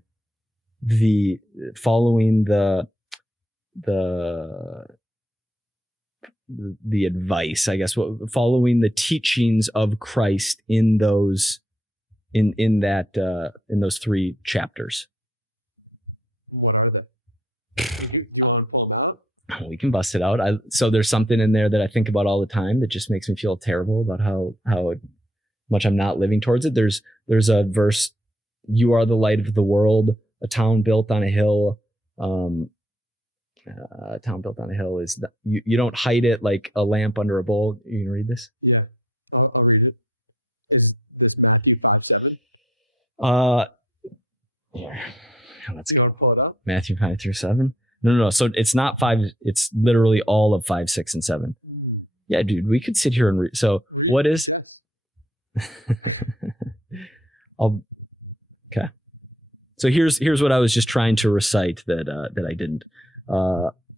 the advice, I guess, following the teachings of Christ in those in those 3 chapters. What are they? Do you want to pull them out? We can bust it out. So there's something in there that I think about all the time that just makes me feel terrible about how much I'm not living towards it. There's a verse, "You are the light of the world, a town built on a hill." A town built on a hill is you don't hide it like a lamp under a bowl. You can read this? Yeah, I'll read it. Is this Matthew 5:7? Yeah. You want to pull it up? Matthew 5 through 7. No. So it's not 5. It's literally all of 5, 6, and 7. Yeah, dude, we could sit here and read. So what is? Yes. Okay. So here's what I was just trying to recite that I didn't.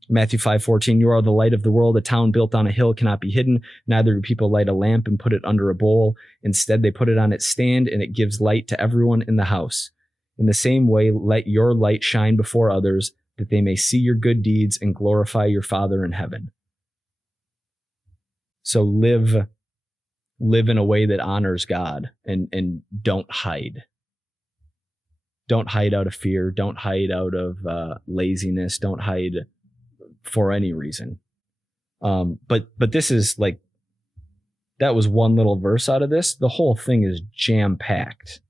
Matthew 5:14, "You are the light of the world. A town built on a hill cannot be hidden. Neither do people light a lamp and put it under a bowl. Instead, they put it on its stand, and it gives light to everyone in the house. In the same way, let your light shine before others, that they may see your good deeds and glorify your Father in heaven." So live in a way that honors God, and don't hide. Don't hide out of fear. Don't hide out of laziness. Don't hide for any reason. But this is like, that was one little verse out of this. The whole thing is jam packed.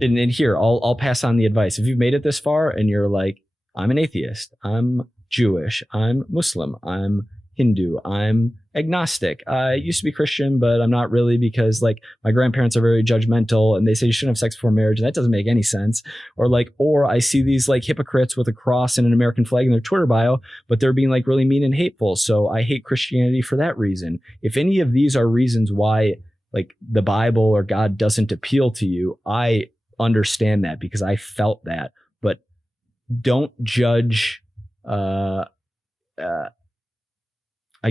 And here, I'll pass on the advice. If you've made it this far and you're like, I'm an atheist, I'm Jewish, I'm Muslim, I'm Hindu, I'm agnostic. I used to be Christian, but I'm not really, because like my grandparents are very judgmental and they say you shouldn't have sex before marriage, and that doesn't make any sense. Or I see these like hypocrites with a cross and an American flag in their Twitter bio, but they're being like really mean and hateful. So I hate Christianity for that reason. If any of these are reasons why like the Bible or God doesn't appeal to you, I understand that because I felt that. But don't judge, I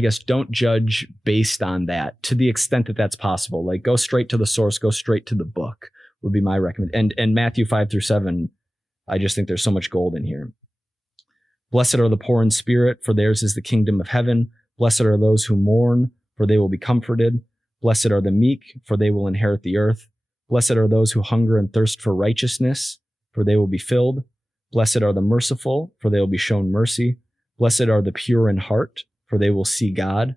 guess don't judge based on that, to the extent that that's possible. Like, go straight to the source, go straight to the book would be my recommendation. And Matthew 5-7, I just think there's so much gold in here. Blessed are the poor in spirit, for theirs is the kingdom of heaven. Blessed are those who mourn, for they will be comforted. Blessed are the meek, for they will inherit the earth. Blessed are those who hunger and thirst for righteousness, for they will be filled. Blessed are the merciful, for they will be shown mercy. Blessed are the pure in heart, for they will see God.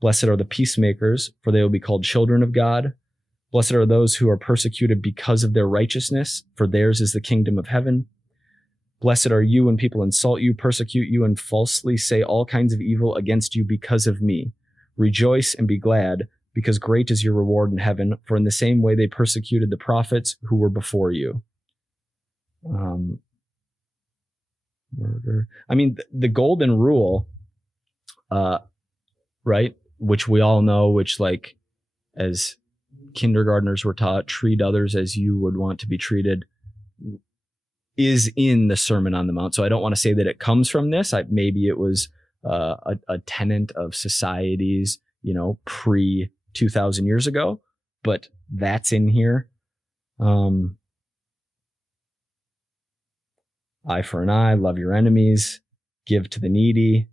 Blessed are the peacemakers, for they will be called children of God. Blessed are those who are persecuted because of their righteousness, for theirs is the kingdom of heaven. Blessed are you when people insult you, persecute you, and falsely say all kinds of evil against you because of me. Rejoice and be glad, because great is your reward in heaven, for in the same way they persecuted the prophets who were before you. Murder. I mean, the golden rule, right? Which we all know, which like as kindergartners were taught, treat others as you would want to be treated, is in the Sermon on the Mount. So I don't want to say that it comes from this. Maybe it was a tenet of societies, pre 2000 years ago, but that's in here. Eye for an eye, love your enemies, give to the needy.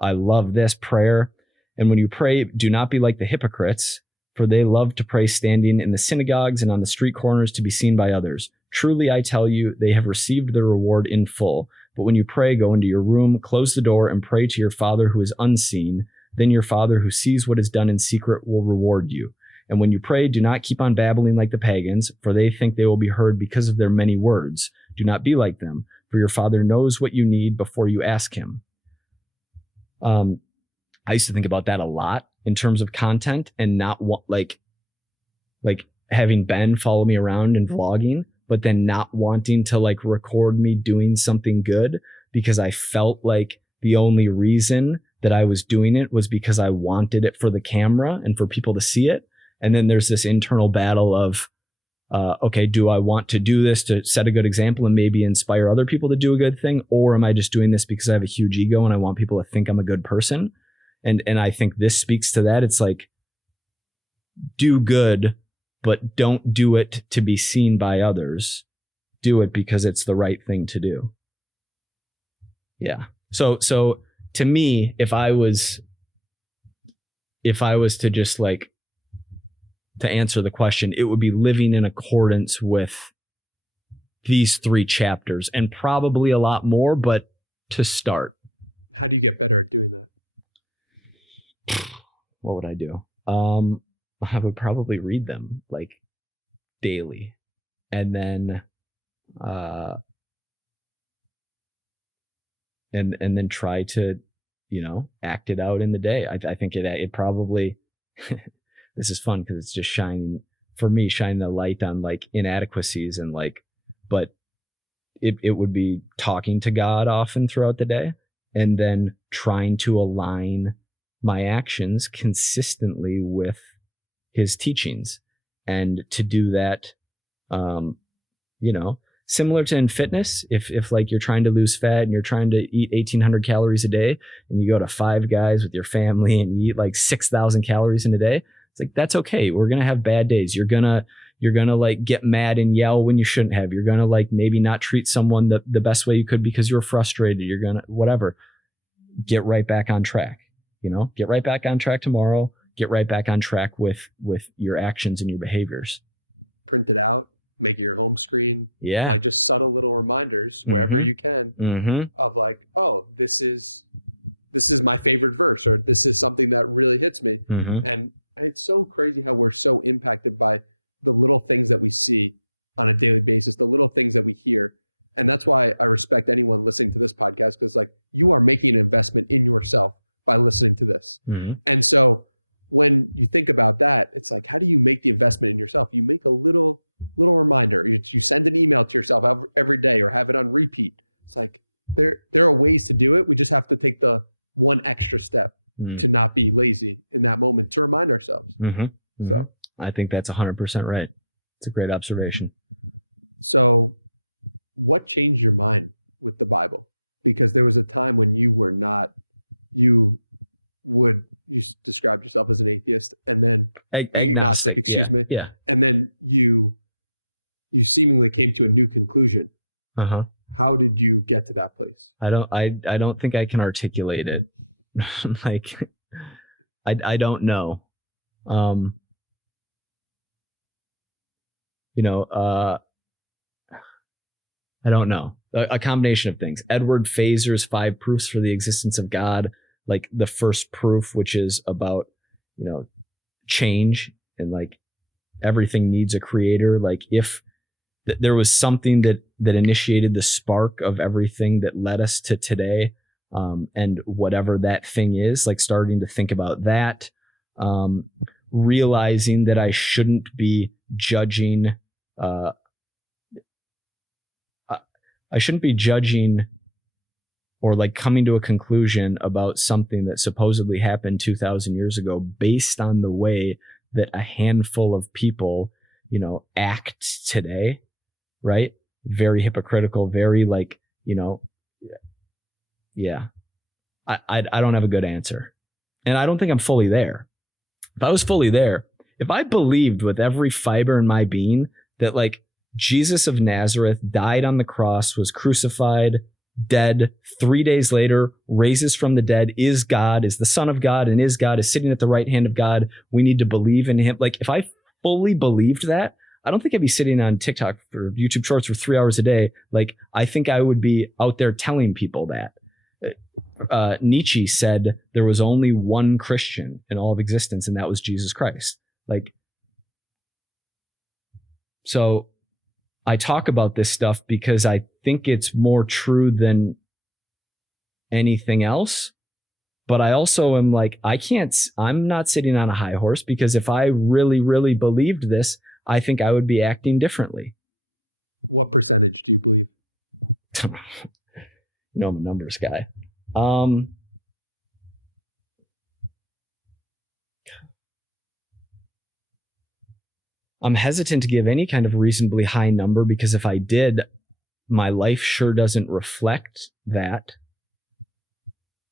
I love this prayer. And when you pray, do not be like the hypocrites, for they love to pray standing in the synagogues and on the street corners to be seen by others. Truly, I tell you, they have received their reward in full. But when you pray, go into your room, close the door, and pray to your Father who is unseen. Then your Father who sees what is done in secret will reward you. And when you pray, do not keep on babbling like the pagans, for they think they will be heard because of their many words. Do not be like them, for your Father knows what you need before you ask him. I used to think about that a lot in terms of content, and not like having Ben follow me around and vlogging, but then not wanting to like record me doing something good, because I felt like the only reason that I was doing it was because I wanted it for the camera and for people to see it. And then there's this internal battle of, okay, do I want to do this to set a good example and maybe inspire other people to do a good thing? Or am I just doing this because I have a huge ego and I want people to think I'm a good person? And I think this speaks to that. It's like, do good, but don't do it to be seen by others. Do it because it's the right thing to do. Yeah. So to me, if I was to just like, to answer the question, it would be living in accordance with these 3 chapters, and probably a lot more, but to start. How do you get better at doing that? What would I do? I would probably read them like daily, and then and then try to, act it out in the day. I think it probably this is fun because it's just shining the light on like inadequacies and like, but it would be talking to God often throughout the day, and then trying to align my actions consistently with his teachings. And to do that, similar to in fitness, if like you're trying to lose fat and you're trying to eat 1,800 calories a day, and you go to Five Guys with your family and you eat like 6,000 calories in a day, it's like, that's okay. We're going to have bad days. You're going to like get mad and yell when you shouldn't have. You're going to like maybe not treat someone the best way you could because you're frustrated. You're going to whatever. Get right back on track. Get right back on track tomorrow. Get right back on track with your actions and your behaviors. Print it out, make it your home screen. Yeah. Like just subtle little reminders wherever you can Mm-hmm. of like, oh, this is my favorite verse, or this is something that really hits me. Mm-hmm. And it's so crazy how we're so impacted by the little things that we see on a daily basis, the little things that we hear. And that's why I respect anyone listening to this podcast, because like you are making an investment in yourself by listening to this. Mm-hmm. And so when you think about that, it's like, how do you make the investment in yourself? You make a little reminder. You send an email to yourself every day or have it on repeat. It's like there are ways to do it. We just have to take the one extra step to not be lazy in that moment, to remind ourselves. Mm-hmm. Mm-hmm. So I think that's 100% right. It's a great observation. So what changed your mind with the Bible? Because there was a time when you described yourself as an atheist, and then agnostic, excuse me. Yeah. And then you seemingly came to a new conclusion. Uh-huh. How did you get to that place? I don't think I can articulate it. Like I don't know. I don't know. A combination of things. Edward Fazer's 5 Proofs for the Existence of God, like the first proof, which is about, change, and like everything needs a creator. Like if there was something that initiated the spark of everything that led us to today, and whatever that thing is, like starting to think about that, realizing that I shouldn't be judging, or like coming to a conclusion about something that supposedly happened 2,000 years ago based on the way that a handful of people, act today, right? Very hypocritical, very like, yeah. I don't have a good answer. And I don't think I'm fully there. If I was fully there, if I believed with every fiber in my being that like Jesus of Nazareth died on the cross, was crucified, dead, 3 days later, raises from the dead, is God, is the Son of God, and is God, is sitting at the right hand of God. We need to believe in him. Like if I fully believed that, I don't think I'd be sitting on TikTok or YouTube Shorts for 3 hours a day. Like I think I would be out there telling people that. Nietzsche said there was only one Christian in all of existence, and that was Jesus Christ. Like, so I talk about this stuff because I think it's more true than anything else. But I also am like, I'm not sitting on a high horse, because if I really, really believed this, I think I would be acting differently. What percentage do you believe? I'm a numbers guy. I'm hesitant to give any kind of reasonably high number, because if I did, my life sure doesn't reflect that.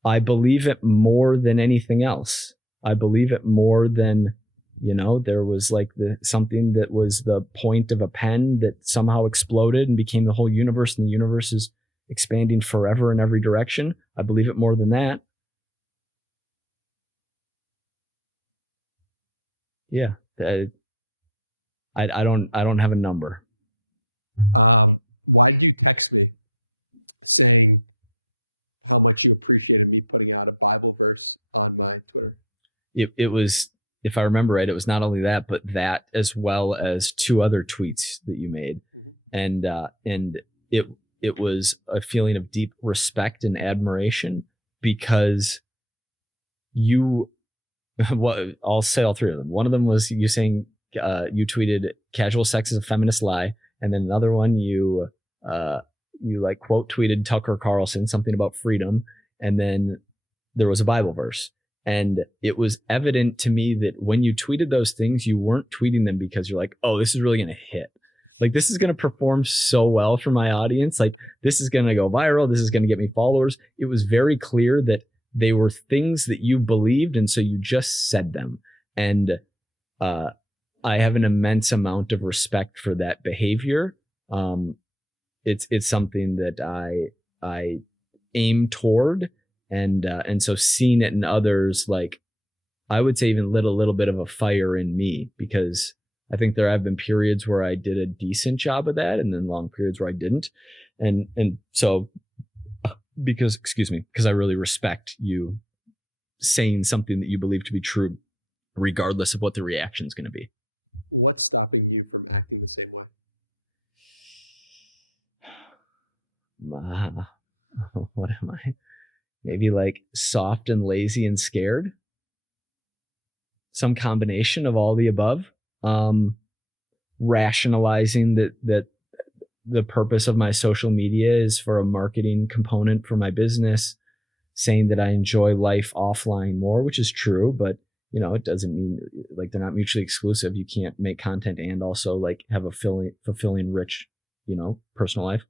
I believe it more than anything else. I believe it more than, there was like something that was the point of a pen that somehow exploded and became the whole universe, and the universe is expanding forever in every direction. I believe it more than that. Yeah. I don't have a number. Why did you text me saying how much you appreciated me putting out a Bible verse on my Twitter? It was, if I remember right, it was not only that, but that as well as 2 other tweets that you made. Mm-hmm. And it was a feeling of deep respect and admiration, because I'll say all 3 of them. One of them was you saying, you tweeted casual sex is a feminist lie. And then another one, you like quote tweeted Tucker Carlson, something about freedom. And then there was a Bible verse. And it was evident to me that when you tweeted those things, you weren't tweeting them because you're like, oh, this is really going to hit. Like, this is going to perform so well for my audience. Like, this is going to go viral. This is going to get me followers. It was very clear that they were things that you believed. And so you just said them. And I have an immense amount of respect for that behavior. It's something that I aim toward. And so seeing it in others, like, I would say even lit a little bit of a fire in me, because I think there have been periods where I did a decent job of that, and then long periods where I didn't. And so because I really respect you saying something that you believe to be true, regardless of what the reaction is going to be. What's stopping you from acting the same way? What am I? Maybe like soft and lazy and scared. Some combination of all the above. Rationalizing that the purpose of my social media is for a marketing component for my business, saying that I enjoy life offline more, which is true, but you know, it doesn't mean like they're not mutually exclusive. You can't make content and also like have a fulfilling, rich, you know, personal life.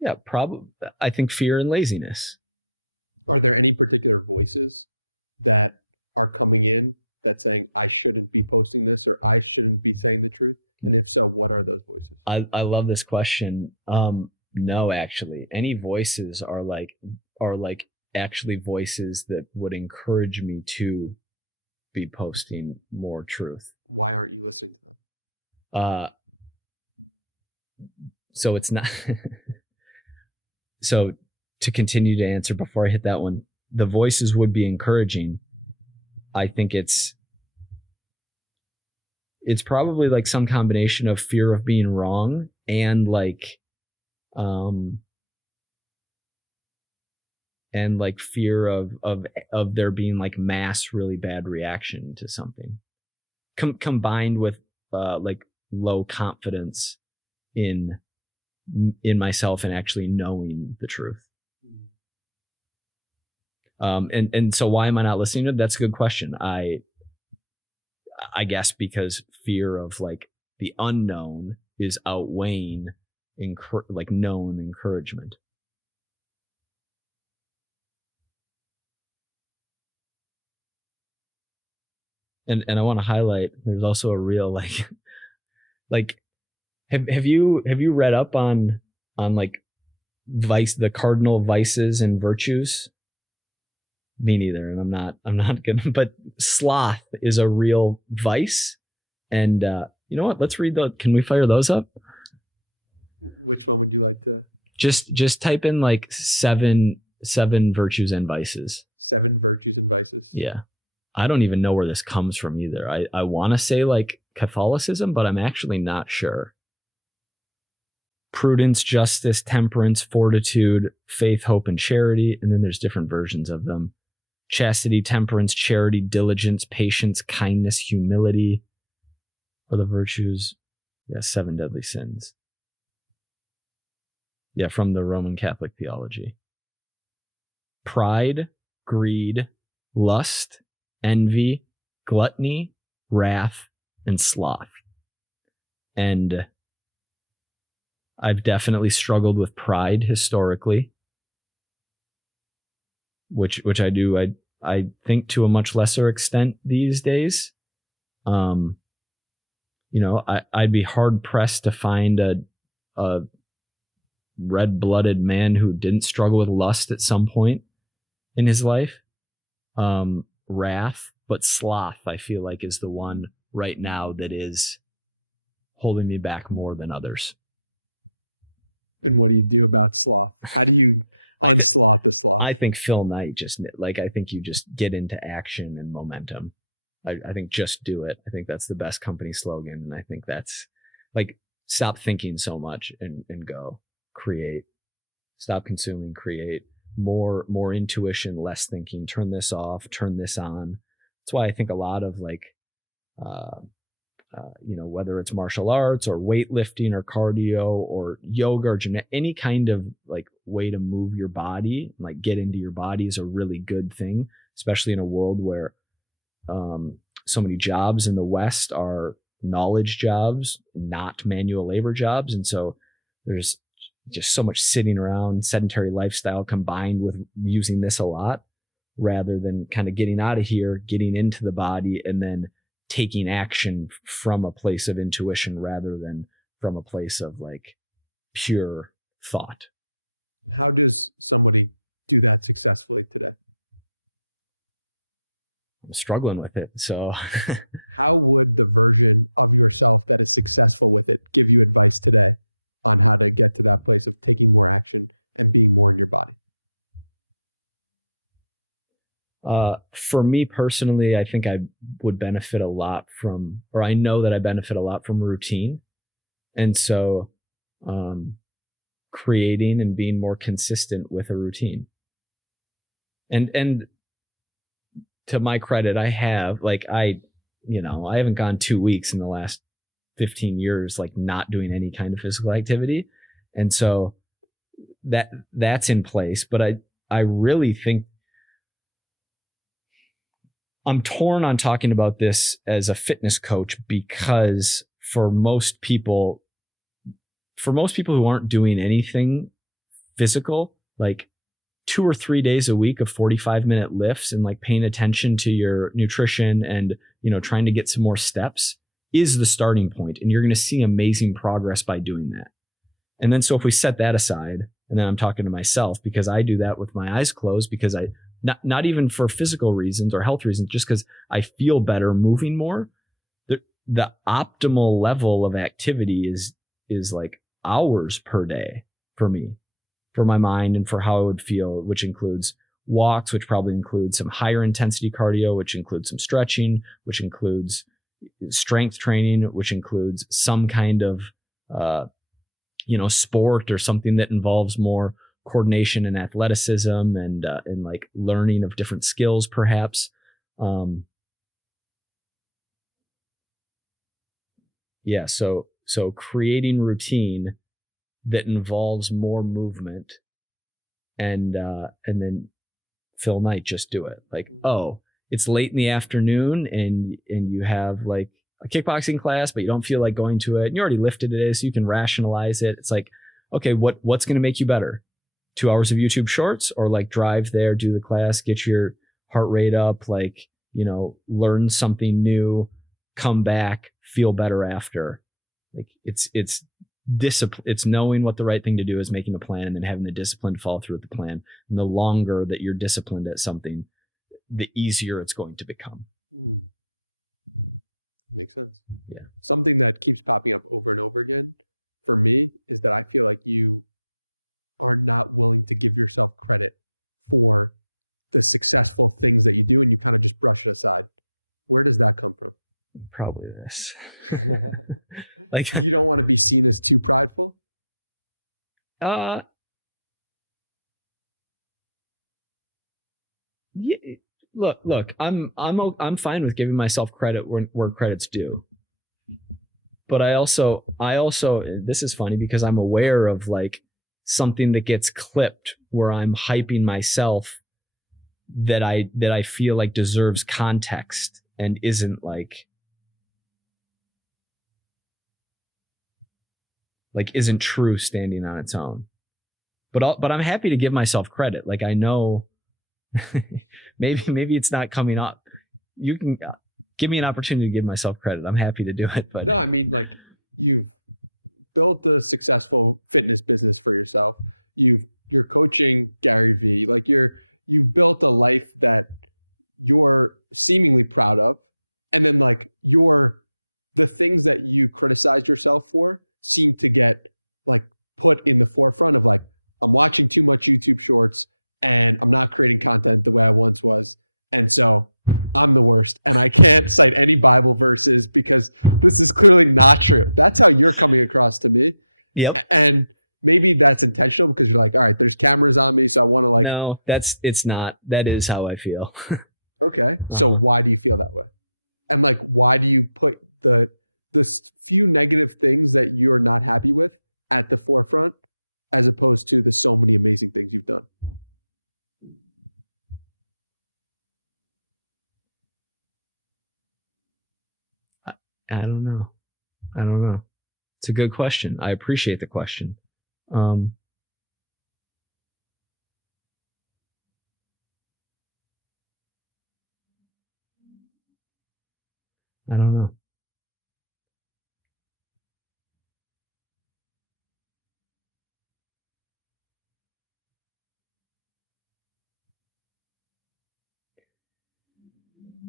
Yeah, probably. I think fear and laziness. Are there any particular voices that are coming in that's saying I shouldn't be posting this or I shouldn't be saying the truth? And if so, what are those voices? I love this question. No, actually, any voices are like actually voices that would encourage me to be posting more truth. Why aren't you listening to them? So it's not. So to continue to answer before I hit that one, the voices would be encouraging. I think it's probably like some combination of fear of being wrong and like fear of there being like mass really bad reaction to something, combined with like low confidence in myself and actually knowing the truth. And so why am I not listening to it? That's a good question. I guess because fear of like the unknown is outweighing known encouragement. And I want to highlight, there's also a real have you read up on like the cardinal vices and virtues? Me neither, and I'm not good. But sloth is a real vice, and you know what? Let's read those. Can we fire those up? Which one would you like to? Just type in like seven virtues and vices. 7 virtues and vices. Yeah, I don't even know where this comes from either. I want to say like Catholicism, but I'm actually not sure. Prudence, justice, temperance, fortitude, faith, hope, and charity, and then there's different versions of them. Chastity, temperance, charity, diligence, patience, kindness, humility are the virtues. Yeah, 7 deadly sins. Yeah, from the Roman Catholic theology. Pride, greed, lust, envy, gluttony, wrath, and sloth. And I've definitely struggled with pride historically, which I do. I think to a much lesser extent these days. You know, I'd be hard pressed to find a red-blooded man who didn't struggle with lust at some point in his life. Wrath, but sloth, I feel like, is the one right now that is holding me back more than others. And what do you do about sloth? How do you unsloth the sloth? I think Phil Knight I think you just get into action and momentum. I think just do it. I think that's the best company slogan. And I think that's like, stop thinking so much and go create. Stop consuming, create. More intuition, less thinking. Turn this off, turn this on. That's why I think a lot of like, you know, whether it's martial arts or weightlifting or cardio or yoga or any kind of like way to move your body, like get into your body, is a really good thing, especially in a world where so many jobs in the West are knowledge jobs, not manual labor jobs. And so there's just so much sitting around, sedentary lifestyle combined with using this a lot, rather than kind of getting out of here, getting into the body, and then taking action from a place of intuition rather than from a place of like pure thought. How does somebody do that successfully today? I'm struggling with it. So How would the version of yourself that is successful with it give you advice today on how to get to that place of taking more action and being more in your body? For me personally, I think I would benefit a lot from, or I know that I benefit a lot from routine. And so, creating and being more consistent with a routine. And to my credit, I have like, I haven't gone 2 weeks in the last 15 years, like not doing any kind of physical activity. And so that's in place. But I really think I'm torn on talking about this as a fitness coach, because for most people who aren't doing anything physical, like 2 or 3 days a week of 45-minute lifts and like paying attention to your nutrition and, trying to get some more steps is the starting point. And you're going to see amazing progress by doing that. And then, so if we set that aside, and then I'm talking to myself because I do that with my eyes closed, because not even for physical reasons or health reasons, just because I feel better moving more. The optimal level of activity is like hours per day for me, for my mind and for how I would feel, which includes walks, which probably includes some higher intensity cardio, which includes some stretching, which includes strength training, which includes some kind of, sport or something that involves more coordination and athleticism and like learning of different skills, perhaps. So creating routine that involves more movement, and then Phil Knight, just do it. Like, oh, it's late in the afternoon and you have like a kickboxing class, but you don't feel like going to it, and you already lifted today, so you can rationalize it. It's like, okay, what's going to make you better? 2 hours of YouTube shorts, or like drive there, do the class, get your heart rate up, like, learn something new, come back, feel better after. Like it's discipline. It's knowing what the right thing to do is, making a plan, and then having the discipline to follow through with the plan. And the longer that you're disciplined at something, the easier it's going to become. Makes sense. Yeah. Something that keeps popping up over and over again for me is that I feel like you are not willing to give yourself credit for the successful things that you do, and you kind of just brush it aside. Where does that come from? Probably this. Like, you don't want to be seen as too prideful? Yeah, look, I'm fine with giving myself credit where credit's due. But I also, this is funny because I'm aware of like something that gets clipped where I'm hyping myself that I feel like deserves context and isn't like isn't true standing on its own. But I'm happy to give myself credit. Like, I know maybe it's not coming up. You can give me an opportunity to give myself credit. I'm happy to do it. But no, I mean, like, you've built a successful fitness business for yourself. You're coaching Gary V. Like, you've built a life that you're seemingly proud of. And then like the things that you criticized yourself for seem to get like put in the forefront of like, I'm watching too much YouTube shorts and I'm not creating content the way I once was. And so I'm the worst. And I can't cite any Bible verses because this is clearly not true. That's how you're coming across to me. Yep. And maybe that's intentional because you're like, all right, there's cameras on me, so I want to like. No, it's not. That is how I feel. Okay. So why do you feel that way? And like, why do you put the few negative things that you're not happy with at the forefront as opposed to the so many amazing things you've done? I don't know. It's a good question. I appreciate the question. I don't know.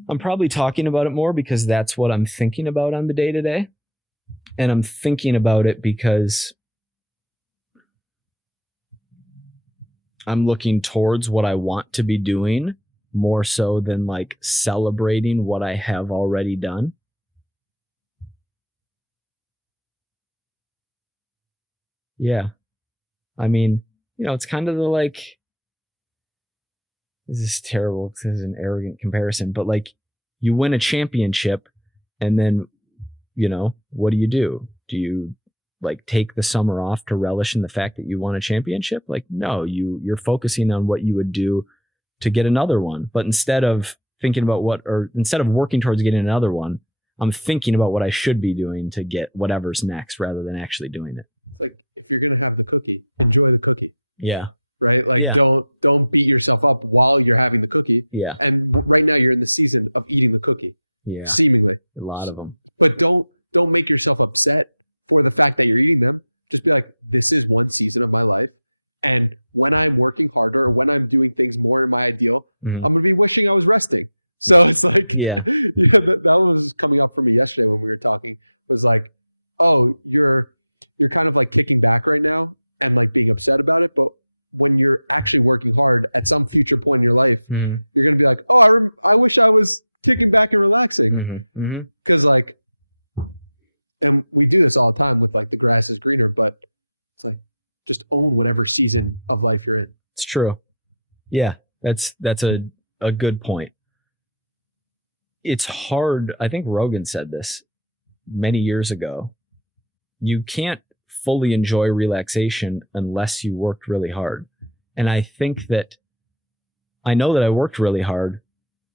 I'm probably talking about it more because that's what I'm thinking about on the day to day. And I'm thinking about it because I'm looking towards what I want to be doing more so than like celebrating what I have already done. Yeah. I mean, it's kind of the like, this is terrible because this is an arrogant comparison, but like you win a championship and then, what do? Do you like take the summer off to relish in the fact that you won a championship? Like, no, you're focusing on what you would do to get another one. But instead of working towards getting another one, I'm thinking about what I should be doing to get whatever's next rather than actually doing it. It's like, if you're going to have the cookie, enjoy the cookie. Yeah. Right? Like, don't beat yourself up while you're having the cookie. Yeah. And right now you're in the season of eating the cookie. Yeah. Seemingly. A lot of them. But don't make yourself upset for the fact that you're eating them. Just be like, this is one season of my life. And when I'm working harder or when I'm doing things more in my ideal, I'm going to be wishing I was resting. So it's like, that was coming up for me yesterday when we were talking, was like, oh, you're kind of like kicking back right now and like being upset about it. But when you're actually working hard at some future point in your life, you're going to be like, oh, I wish I was kicking back and relaxing. Because like, and we do this all the time with like the grass is greener, but it's like, just own whatever season of life you're in. It's true. Yeah, that's a good point. It's hard. I think Rogan said this many years ago. You can't fully enjoy relaxation unless you worked really hard. And I think that I know that I worked really hard,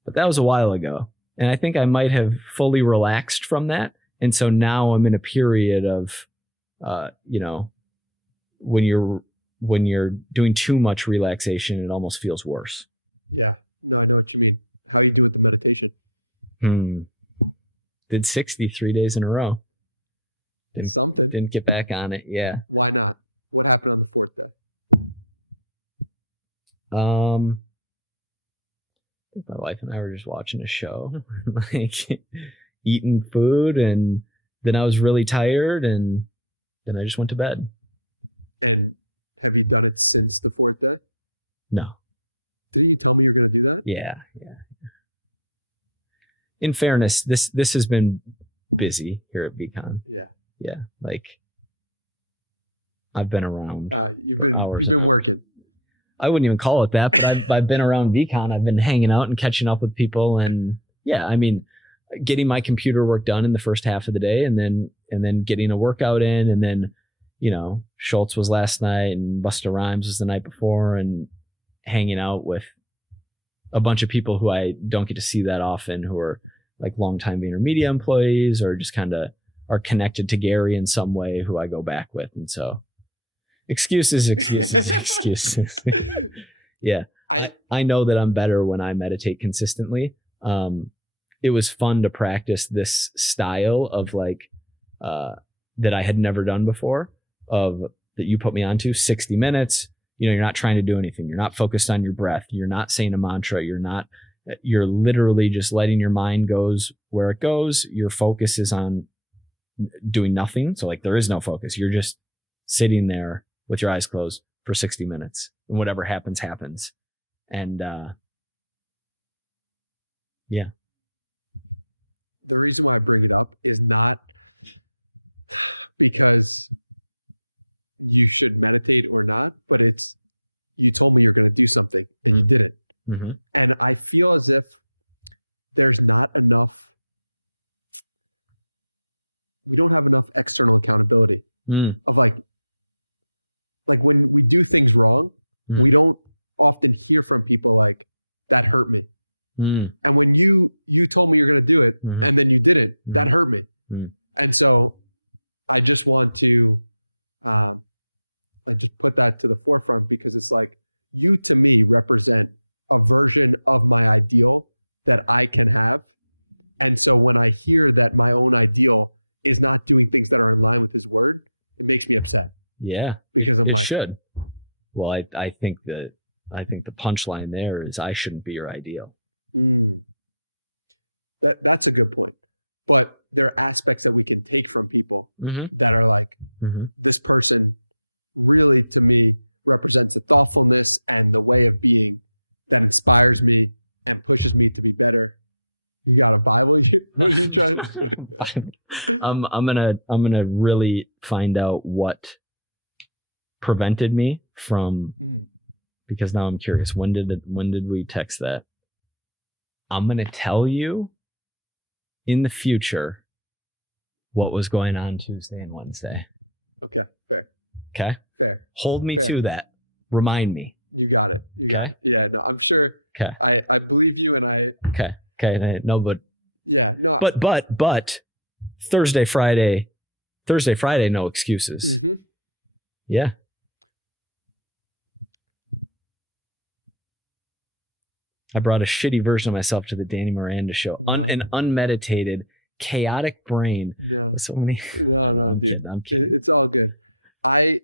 but that was a while ago. And I think I might have fully relaxed from that. And so now I'm in a period of, when you're doing too much relaxation, it almost feels worse. Yeah. No, I know what you mean. How are you doing with the meditation? Did 63 days in a row. Didn't get back on it. Yeah. Why not? What happened on the fourth day? I think my wife and I were just watching a show, like eating food, and then I was really tired, and then I just went to bed. And have you done it since the fourth day? No. Didn't you tell me you're going to do that? Yeah. In fairness, this has been busy here at VCon. Yeah. Like I've been around. You've been working. I wouldn't even call it that, but I've been around VCon. I've been hanging out and catching up with people, and yeah, I mean, getting my computer work done in the first half of the day, and then getting a workout in, and then Schultz was last night and Busta Rhymes was the night before, and hanging out with a bunch of people who I don't get to see that often, who are like longtime VaynerMedia employees or just kind of are connected to Gary in some way, who I go back with. And so excuses. Yeah. I know that I'm better when I meditate consistently. It was fun to practice this style of like, that I had never done before, that you put me onto 60 minutes. You're not trying to do anything. You're not focused on your breath. You're not saying a mantra. You're literally just letting your mind goes where it goes. Your focus is on doing nothing. So like there is no focus. You're just sitting there with your eyes closed for 60 minutes, and whatever happens, happens. And, yeah. The reason why I bring it up is not because you should meditate or not, but it's, you told me you're going to do something and you did it. Mm-hmm. And I feel as if there's not enough, we don't have enough external accountability of like when we do things wrong, we don't often hear from people like, that hurt me. And when you told me you're going to do it and then you didn't, that hurt me. And so I just want to just put that to the forefront, because it's like, you to me represent a version of my ideal that I can have. And so when I hear that my own ideal is not doing things that are in line with his word, it makes me upset. Yeah. Because I'm it like, should. Well, I think the punchline there is I shouldn't be your ideal. That's a good point. But there are aspects that we can take from people that are like, this person really, to me, represents the thoughtfulness and the way of being that inspires me and pushes me to be better. You got a Bible? What are you trying to I'm gonna really find out what prevented me from, because now I'm curious. When did we text that? I'm gonna tell you in the future what was going on Tuesday and Wednesday. Okay, fair. Okay? Fair. Hold me Fair. to that. Remind me. You got it. You got it. Yeah, no, I'm sure. Okay. I believe you, and I. Okay. No, but. Yeah, no. But Thursday, Friday, no excuses. Yeah. I brought a shitty version of myself to the Danny Miranda show. No. An unmeditated, chaotic brain. No. So many. No, dude. I'm kidding. It's all good. I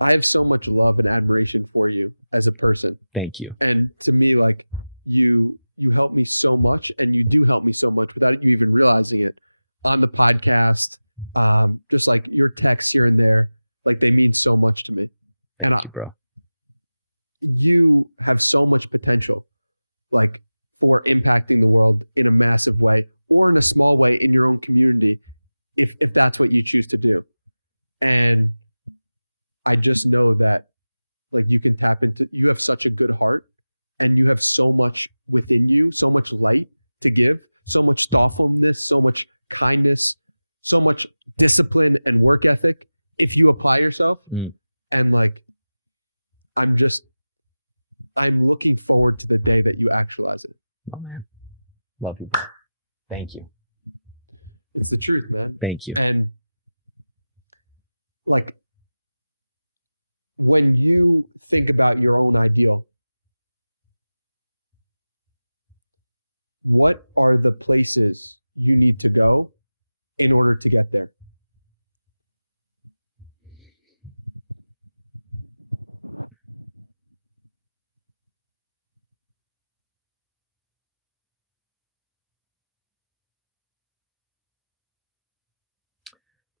have so much love and admiration for you as a person. Thank you. And to me, like, you help me so much, and you do help me so much without you even realizing it on the podcast. Just like your texts here and there, like, they mean so much to me. Thank you, bro. You have so much potential, like, for impacting the world in a massive way or in a small way in your own community, if that's what you choose to do. And I just know that, like, you can tap into, you have such a good heart, and you have so much within you, so much light to give, so much thoughtfulness, so much kindness, so much discipline and work ethic if you apply yourself. And like, I'm looking forward to the day that you actualize it. Oh man. Love you, bro. Thank you. It's the truth, man. Thank you. And like, when you think about your own ideal, what are the places you need to go in order to get there?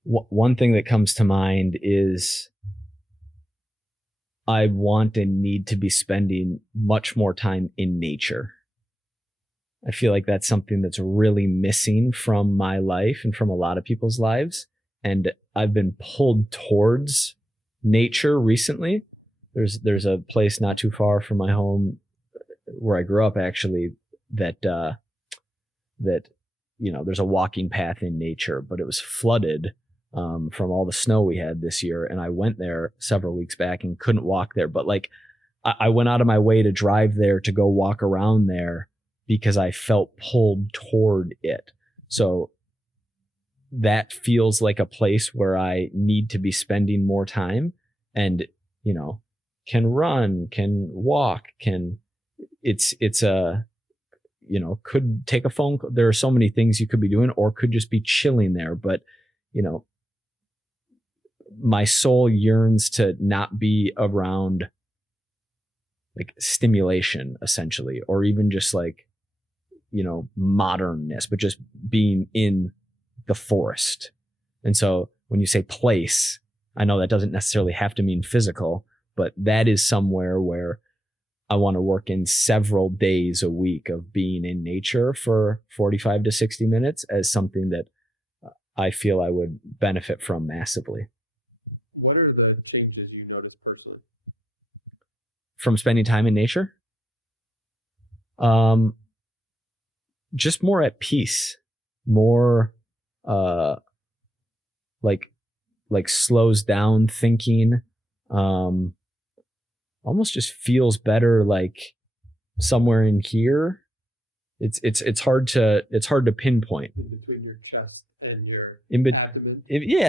One thing that comes to mind is I want and need to be spending much more time in nature. I feel like that's something that's really missing from my life and from a lot of people's lives. And I've been pulled towards nature recently. There's a place not too far from my home where I grew up, actually, that there's a walking path in nature, but it was flooded from all the snow we had this year. And I went there several weeks back and couldn't walk there. But like, I went out of my way to drive there to go walk around there because I felt pulled toward it. So that feels like a place where I need to be spending more time, and, can run, can walk, it's a, could take a phone call. There are so many things you could be doing, or could just be chilling there. But, my soul yearns to not be around like stimulation, essentially, or even just like, modernness, but just being in the forest. And so when you say place, I know that doesn't necessarily have to mean physical, but that is somewhere where I want to work in several days a week of being in nature for 45 to 60 minutes as something that I feel I would benefit from massively. What are the changes you notice personally from spending time in nature? Just more at peace, more like slows down thinking, almost just feels better, like somewhere in here. It's hard to pinpoint. In between your chest and your abdomen.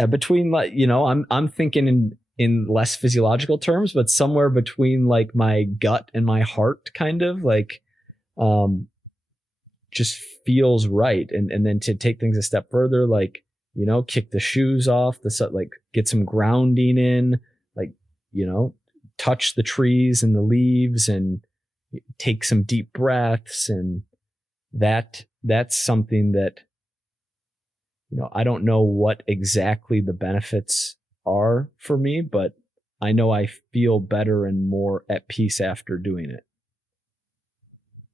Between, like, I'm thinking in less physiological terms, but somewhere between like my gut and my heart, kind of like, just feels right. And then to take things a step further, like, kick the shoes off, like get some grounding in, like, touch the trees and the leaves and take some deep breaths, and that that's something that, I don't know what exactly the benefits are for me, but I know I feel better and more at peace after doing it.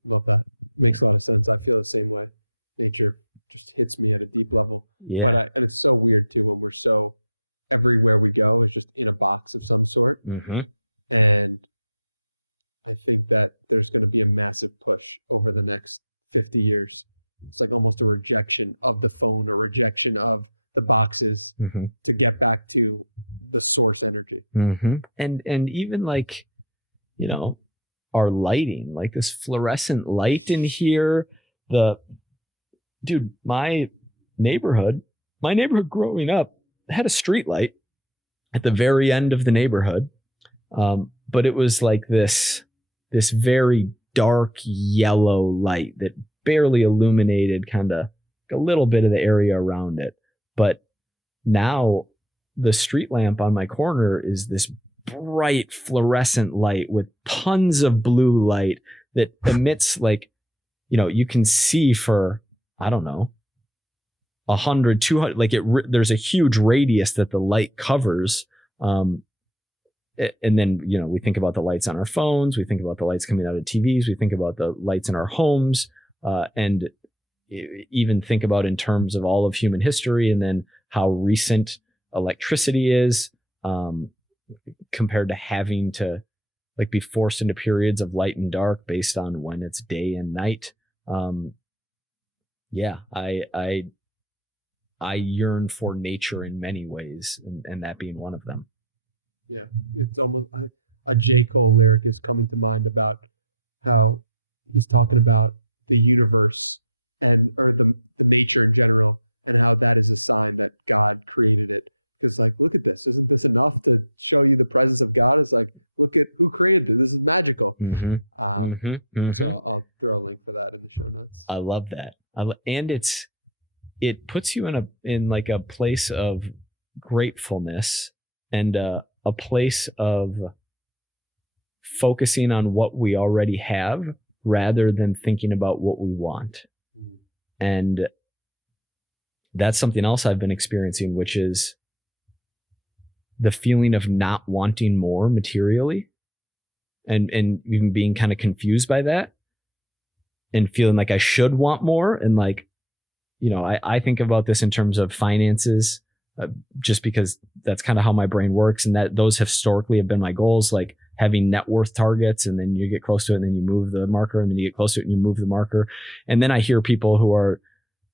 Love that. Makes a lot of sense. I feel the same way. Nature just hits me at a deep level. Yeah. And it's so weird too when we're so everywhere we go is just in a box of some sort. Mm-hmm. And I think that there's going to be a massive push over the next 50 years. It's like almost a rejection of the phone or rejection of the boxes Mm-hmm. to get back to the source energy. Mm-hmm. And even like, our lighting, like this fluorescent light in here, my neighborhood growing up had a street light at the very end of the neighborhood. But it was like this very dark yellow light that barely illuminated kind of a little bit of the area around it. But now the street lamp on my corner is this bright fluorescent light with tons of blue light that emits like, you can see for, I don't know, 100, 200, like there's a huge radius that the light covers. And then, we think about the lights on our phones. We think about the lights coming out of TVs. We think about the lights in our homes, and even think about in terms of all of human history, and then how recent electricity is, compared to having to like be forced into periods of light and dark based on when it's day and night. I yearn for nature in many ways, and that being one of them. Yeah, it's almost a J. Cole lyric is coming to mind about how he's talking about the universe or the nature in general, and how that is a sign that God created it. Because like, look at this. Isn't this enough to show you the presence of God? It's like, look at who created this. This is magical. Mm-hmm. Mm-hmm. So I'll throw a link for that in the show notes. I love that. And it puts you in like a place of gratefulness and a place of focusing on what we already have rather than thinking about what we want. Mm. And that's something else I've been experiencing, which is the feeling of not wanting more materially, and even being kind of confused by that and feeling like I should want more. And like, I think about this in terms of finances, just because that's kind of how my brain works. And that those historically have been my goals, like having net worth targets, and then you get close to it and then you move the marker, and then you get close to it and you move the marker. And then I hear people who are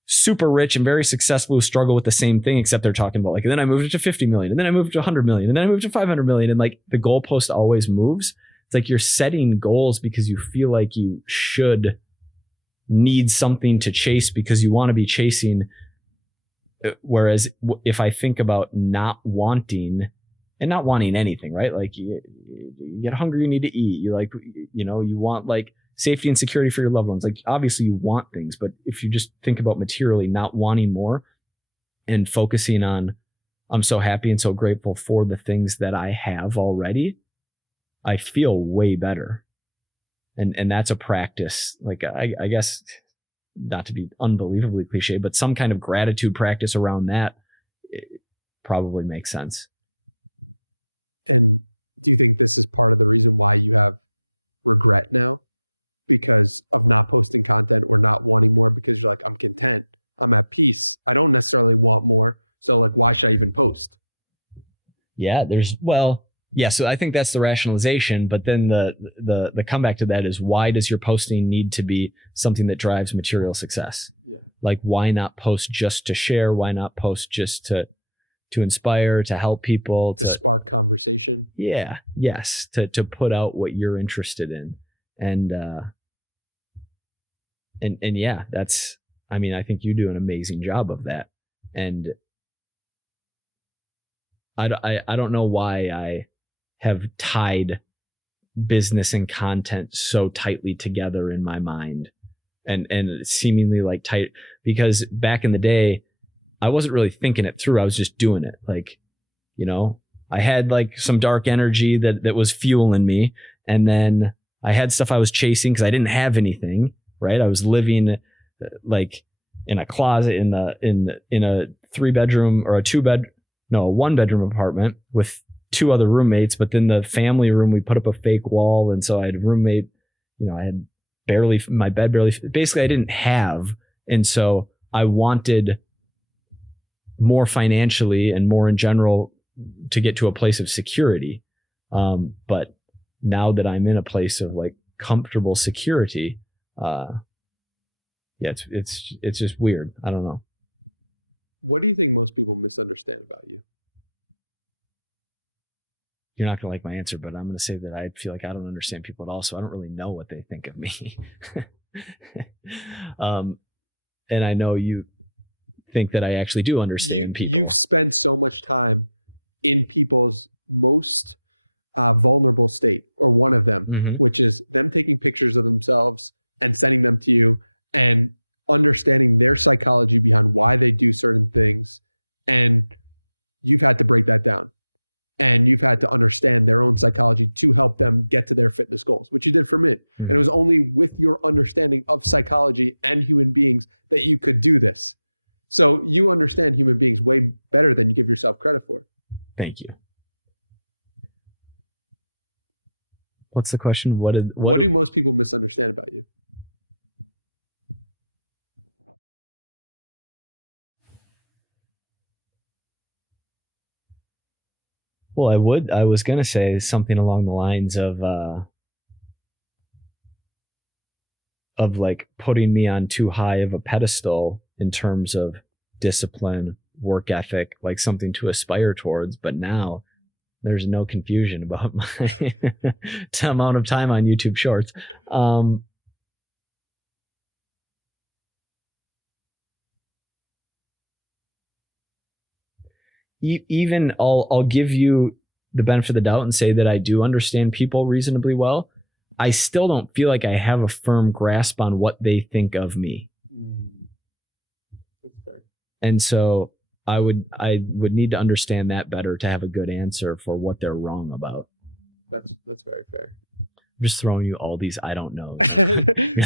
super rich and very successful who struggle with the same thing, except they're talking about like, and then I moved it to 50 million, and then I moved it to 100 million, and then I moved to 500 million. And like the goalpost always moves. It's like you're setting goals because you feel like you should need something to chase because you want to be chasing. Whereas if I think about not wanting anything, right? Like you get hungry, you need to eat. You like, you want like safety and security for your loved ones. Like obviously you want things, but if you just think about materially not wanting more and focusing on, I'm so happy and so grateful for the things that I have already, I feel way better. And that's a practice. Like I guess, not to be unbelievably cliche, but some kind of gratitude practice around that probably makes sense. And do you think this is part of the reason why you have regret now? Because of not posting content or not wanting more, because you're like, I'm content, I'm at peace, I don't necessarily want more, so like, why should I even post? Yeah, so I think that's the rationalization, but then the comeback to that is, why does your posting need to be something that drives material success? Yeah. Like, why not post just to share? Why not post just to inspire, to help people, to spark conversation? Yeah. Yes. To put out what you're interested in. And yeah, I think you do an amazing job of that. And I don't know why I have tied business and content so tightly together in my mind, and seemingly like tight, because back in the day, I wasn't really thinking it through. I was just doing it. Like, I had like some dark energy that was fueling me. And then I had stuff I was chasing because I didn't have anything, right? I was living like in a closet in a 3-bedroom or a 1-bedroom apartment with 2 other roommates. But then the family room, we put up a fake wall. And so I had a roommate, I had my bed basically I didn't have. And so I wanted more financially and more in general to get to a place of security. But now that I'm in a place of like comfortable security, it's just weird. I don't know. What do you think most people misunderstand about you? You're not going to like my answer, but I'm going to say that I feel like I don't understand people at all. So I don't really know what they think of me. And I know you think that I actually do understand people. You've spent so much time in people's most vulnerable state, or one of them, which is them taking pictures of themselves and sending them to you and understanding their psychology behind why they do certain things. And you've had to break that down. And you've had to understand their own psychology to help them get to their fitness goals, which you did for me. And it was only with your understanding of psychology and human beings that you could do this. So you understand human beings way better than you give yourself credit for. Thank you. What's the question? What do most people misunderstand about you? Well, I was going to say something along the lines of like putting me on too high of a pedestal in terms of discipline, work ethic, like something to aspire towards. But now there's no confusion about my amount of time on YouTube Shorts. Even I'll give you the benefit of the doubt and say that I do understand people reasonably well. I still don't feel like I have a firm grasp on what they think of me. That's fair. And so I would need to understand that better to have a good answer for what they're wrong about. That's very fair. I'm just throwing you all these I don't know.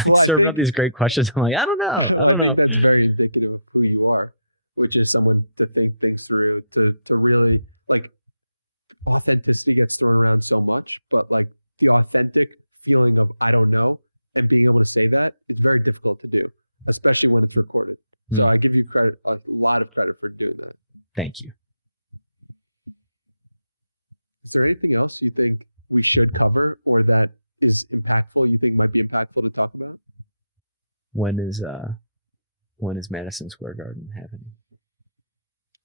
Well, I think up these great questions. I'm like, I don't know. I think that's very indicative of who you are, which is someone to think things through, to really, like, authenticity gets thrown around so much, but like the authentic feeling of I don't know and being able to say that, it's very difficult to do, especially when it's recorded. So I give you credit, a lot of credit for doing that. Thank you. Is there anything else you think we should cover or that is impactful, you think might be impactful to talk about? When is Madison Square Garden happening?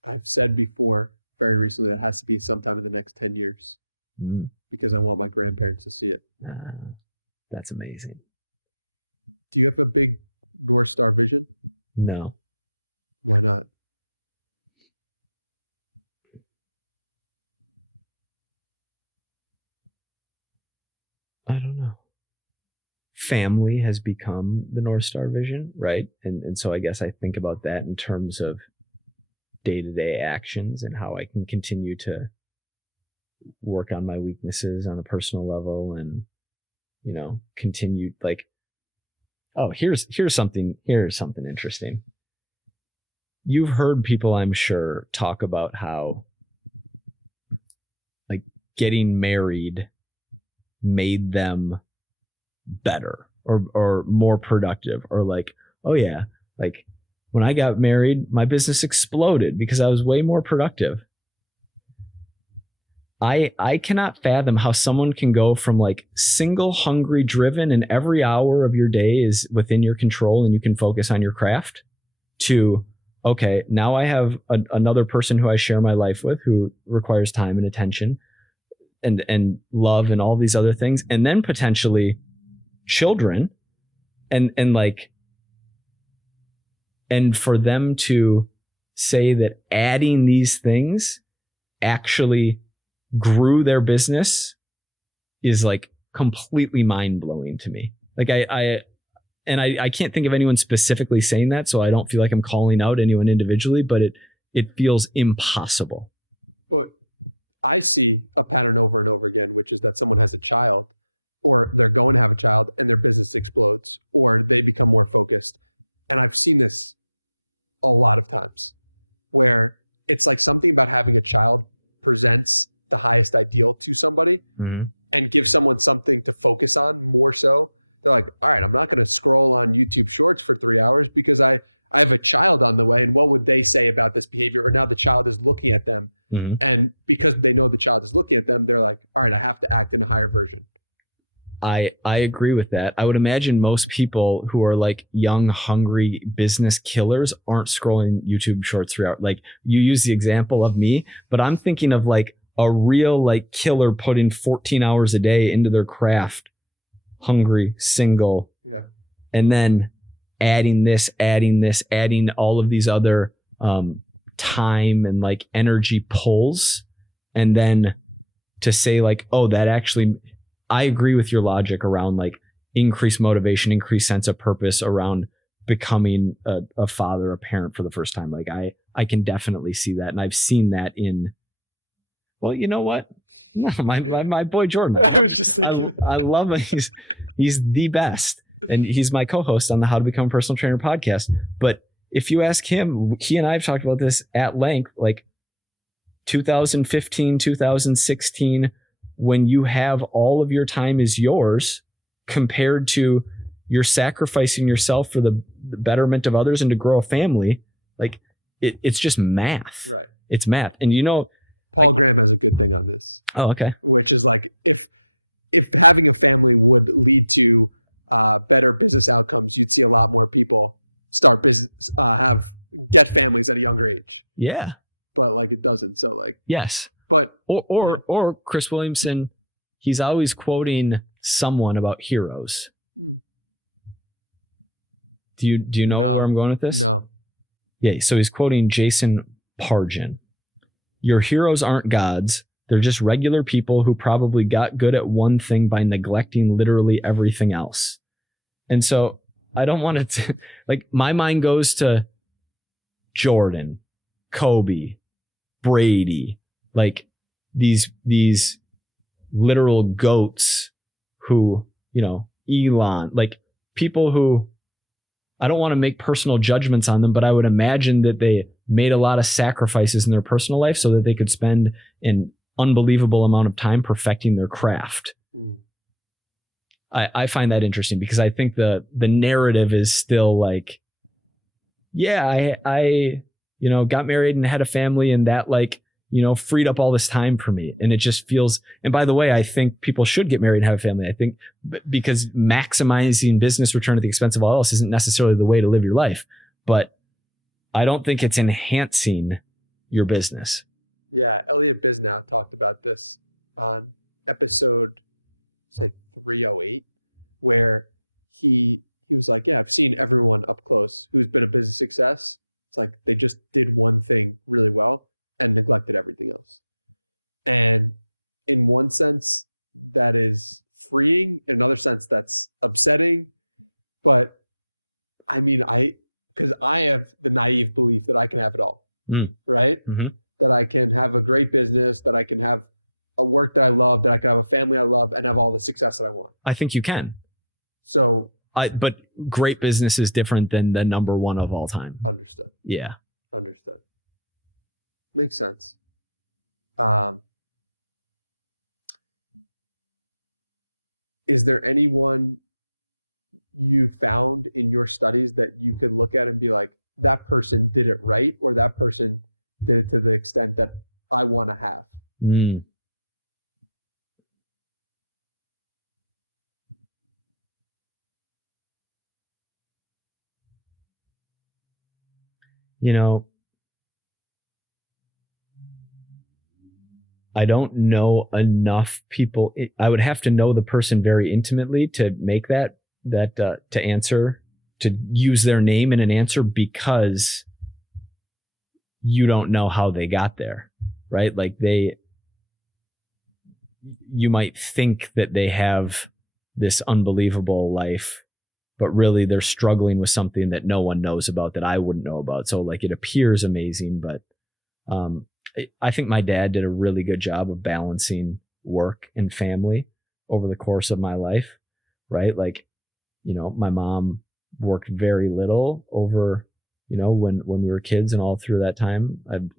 I've said before, very recently, that has to be sometime in the next 10 years because I want my grandparents to see it. That's amazing. Do you have a big North Star vision? No. Why not? I don't know. Family has become the North Star vision, right? And so I guess I think about that in terms of day-to-day actions and how I can continue to work on my weaknesses on a personal level and, continue like, oh, here's something interesting. You've heard people, I'm sure, talk about how like getting married made them better or more productive, or like, oh yeah, like when I got married, my business exploded because I was way more productive. I cannot fathom how someone can go from like single, hungry, driven, and every hour of your day is within your control and you can focus on your craft, to, okay, now I have another person who I share my life with who requires time and attention and love and all these other things, and then potentially children, and for them to say that adding these things actually grew their business is like completely mind-blowing to me. Like I can't think of anyone specifically saying that, so I don't feel like I'm calling out anyone individually, but it feels impossible. But I see a pattern over and over again, which is that someone has a child, or they're going to have a child and their business explodes, or they become more focused. And I've seen this a lot of times where it's like something about having a child presents the highest ideal to somebody and gives someone something to focus on more so. They're like, all right, I'm not going to scroll on YouTube Shorts for 3 hours because I have a child on the way. And what would they say about this behavior? Or now the child is looking at them. And because they know the child is looking at them, they're like, all right, I have to act in a higher version. I agree with that. I would imagine most people who are like young, hungry business killers aren't scrolling YouTube Shorts 3 hours. Like you use the example of me, but I'm thinking of like a real like killer putting 14 hours a day into their craft, hungry, single. Yeah. And then adding all of these other time and like energy pulls. And then to say like, oh, that actually, I agree with your logic around like increased motivation, increased sense of purpose around becoming a father, a parent for the first time. Like I can definitely see that. And I've seen that in, well, you know what? No, my boy Jordan. I was just thinking. I love him. He's the best. And he's my co-host on the How to Become a Personal Trainer podcast. But if you ask him, he and I have talked about this at length, like 2015, 2016, when you have all of your time is yours compared to you're sacrificing yourself for the betterment of others and to grow a family, like it's just math. Right. It's math. And you know, Paul Graham has a good thing on this. Oh, okay. Which is like if having a family would lead to better business outcomes, you'd see a lot more people start business, get families at a younger age. Yeah. But like it doesn't. So like, yes. But or Chris Williamson, he's always quoting someone about heroes. Do you know where I'm going with this? No. Yeah, so he's quoting Jason Pargin. Your heroes aren't gods. They're just regular people who probably got good at one thing by neglecting literally everything else. And so I don't want to, like, my mind goes to Jordan, Kobe, Brady, like these literal goats who, you know, Elon, like people who, I don't want to make personal judgments on them, but I would imagine that they made a lot of sacrifices in their personal life so that they could spend an unbelievable amount of time perfecting their craft. I find that interesting because I think the narrative is still like, yeah, I you know, got married and had a family and that like, you know, freed up all this time for me. And it just feels, and by the way, I think people should get married and have a family. I think because maximizing business return at the expense of all else isn't necessarily the way to live your life, but I don't think it's enhancing your business. Yeah. Elliot Bisnow talked about this on episode, say 308, where he was like, yeah, I've seen everyone up close who's been a business success. It's like they just did one thing really well and neglected everything else. And in one sense, that is freeing. In another sense, that's upsetting. But I mean, because I have the naive belief that I can have it all, right? Mm-hmm. That I can have a great business, that I can have a work that I love, that I can have a family I love, and have all the success that I want. I think you can. So, but great business is different than the number one of all time. Understood. Yeah. Understood. Makes sense. Is there anyone you found in your studies that you could look at and be like, that person did it right, or that person did it to the extent that I want to have? You know, I don't know enough people. I would have to know the person very intimately to make that to answer, to use their name in an answer, because you don't know how they got there, right? Like you might think that they have this unbelievable life, but really they're struggling with something that no one knows about, that I wouldn't know about. So like it appears amazing, but I think my dad did a really good job of balancing work and family over the course of my life, right? Like, you know, my mom worked very little over, when we were kids and all through that time. I have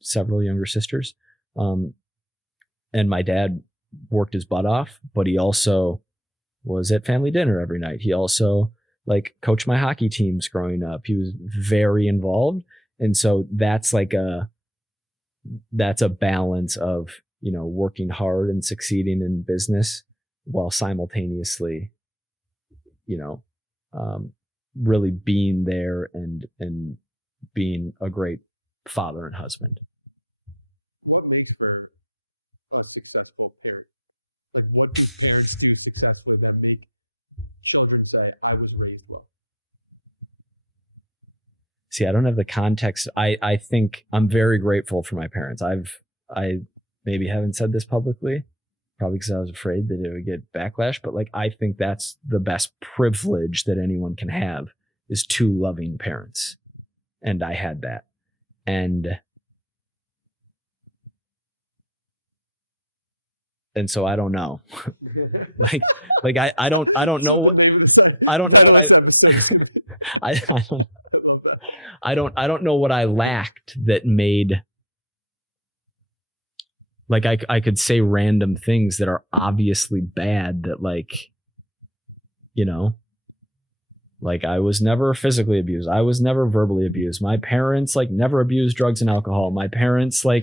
several younger sisters. And my dad worked his butt off, but he also was at family dinner every night. He also like coached my hockey teams growing up. He was very involved. And so that's a balance of, working hard and succeeding in business while simultaneously, really being there and being a great father and husband. What makes for a successful parent? Like, what do parents do successfully that make children say, I was raised well? See, I don't have the context. I think I'm very grateful for my parents. I maybe haven't said this publicly, probably because I was afraid that it would get backlash, but like, I think that's the best privilege that anyone can have, is two loving parents. And I had that. And so I don't know. I don't know. So the name of the title of this episode is going to be. I love that. I don't know what I lacked that made. Like I could say random things that are obviously bad that like I was never physically abused. I was never verbally abused. My parents like never abused drugs and alcohol. My parents were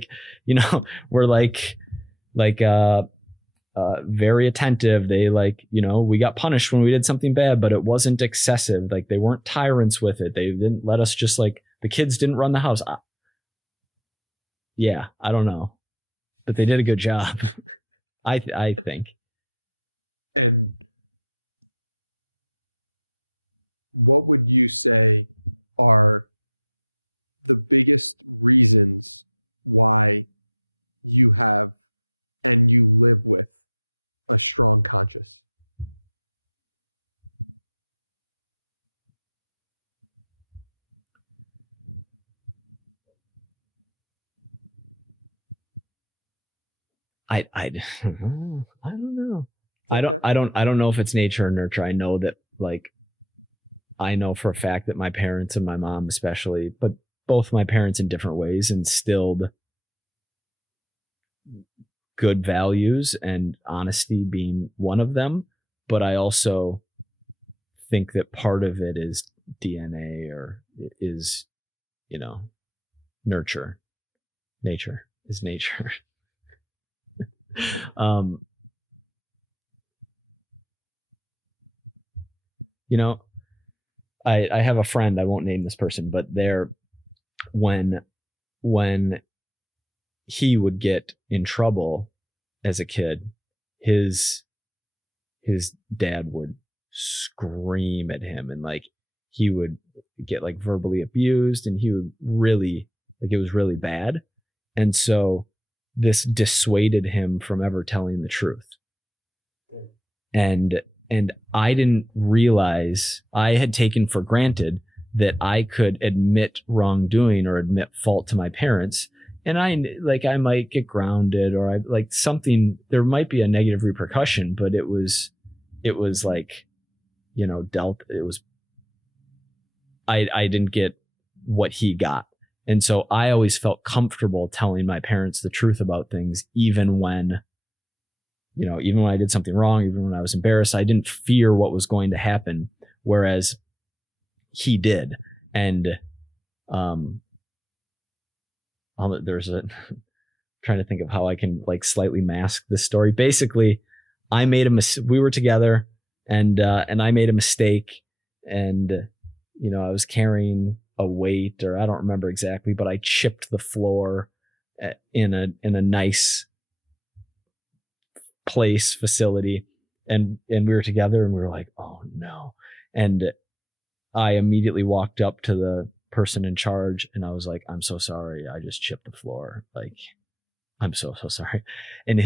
very attentive. They we got punished when we did something bad, but it wasn't excessive. Like they weren't tyrants with it. They didn't let us just the kids didn't run the house. Yeah, I don't know, but they did a good job. I think. And what would you say are the biggest reasons why you have and you live with a strong conscience? I don't know. Okay. I don't know if it's nature or nurture. I know that I know for a fact that my parents and my mom especially, but both my parents in different ways, instilled good values, and honesty being one of them. But I also think that part of it is DNA, or it is, nurture. Nature is nature. I have a friend, I won't name this person, but when he would get in trouble as a kid, his dad would scream at him, and he would get verbally abused, and he would really it was really bad. And so this dissuaded him from ever telling the truth. And I didn't realize, I had taken for granted that I could admit wrongdoing or admit fault to my parents. And I might get grounded, or something, there might be a negative repercussion, but it was I didn't get what he got. And so I always felt comfortable telling my parents the truth about things, even when I did something wrong, even when I was embarrassed. I didn't fear what was going to happen, whereas he did. And trying to think of how I can slightly mask this story. Basically, we were together, and I made a mistake, and I was carrying a weight, or I don't remember exactly, but I chipped the floor in a nice facility, and we were together, and we were like, oh no. And I immediately walked up to the person in charge, and I was like, I'm so sorry, I just chipped the floor, I'm so sorry. And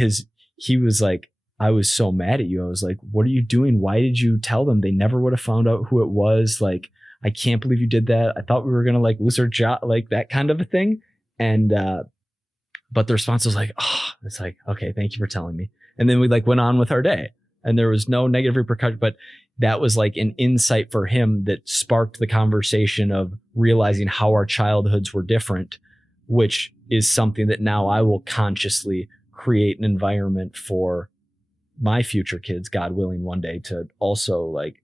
he was like, I was so mad at you. I was like, what are you doing? Why did you tell them? They never would have found out who it was. I can't believe you did that. I thought we were gonna lose our job, that kind of a thing. And but the response was okay, thank you for telling me. And then we went on with our day. and there was no negative repercussion, but that was like an insight for him that sparked the conversation of realizing how our childhoods were different, which is something that now I will consciously create an environment for my future kids, God willing, one day to also like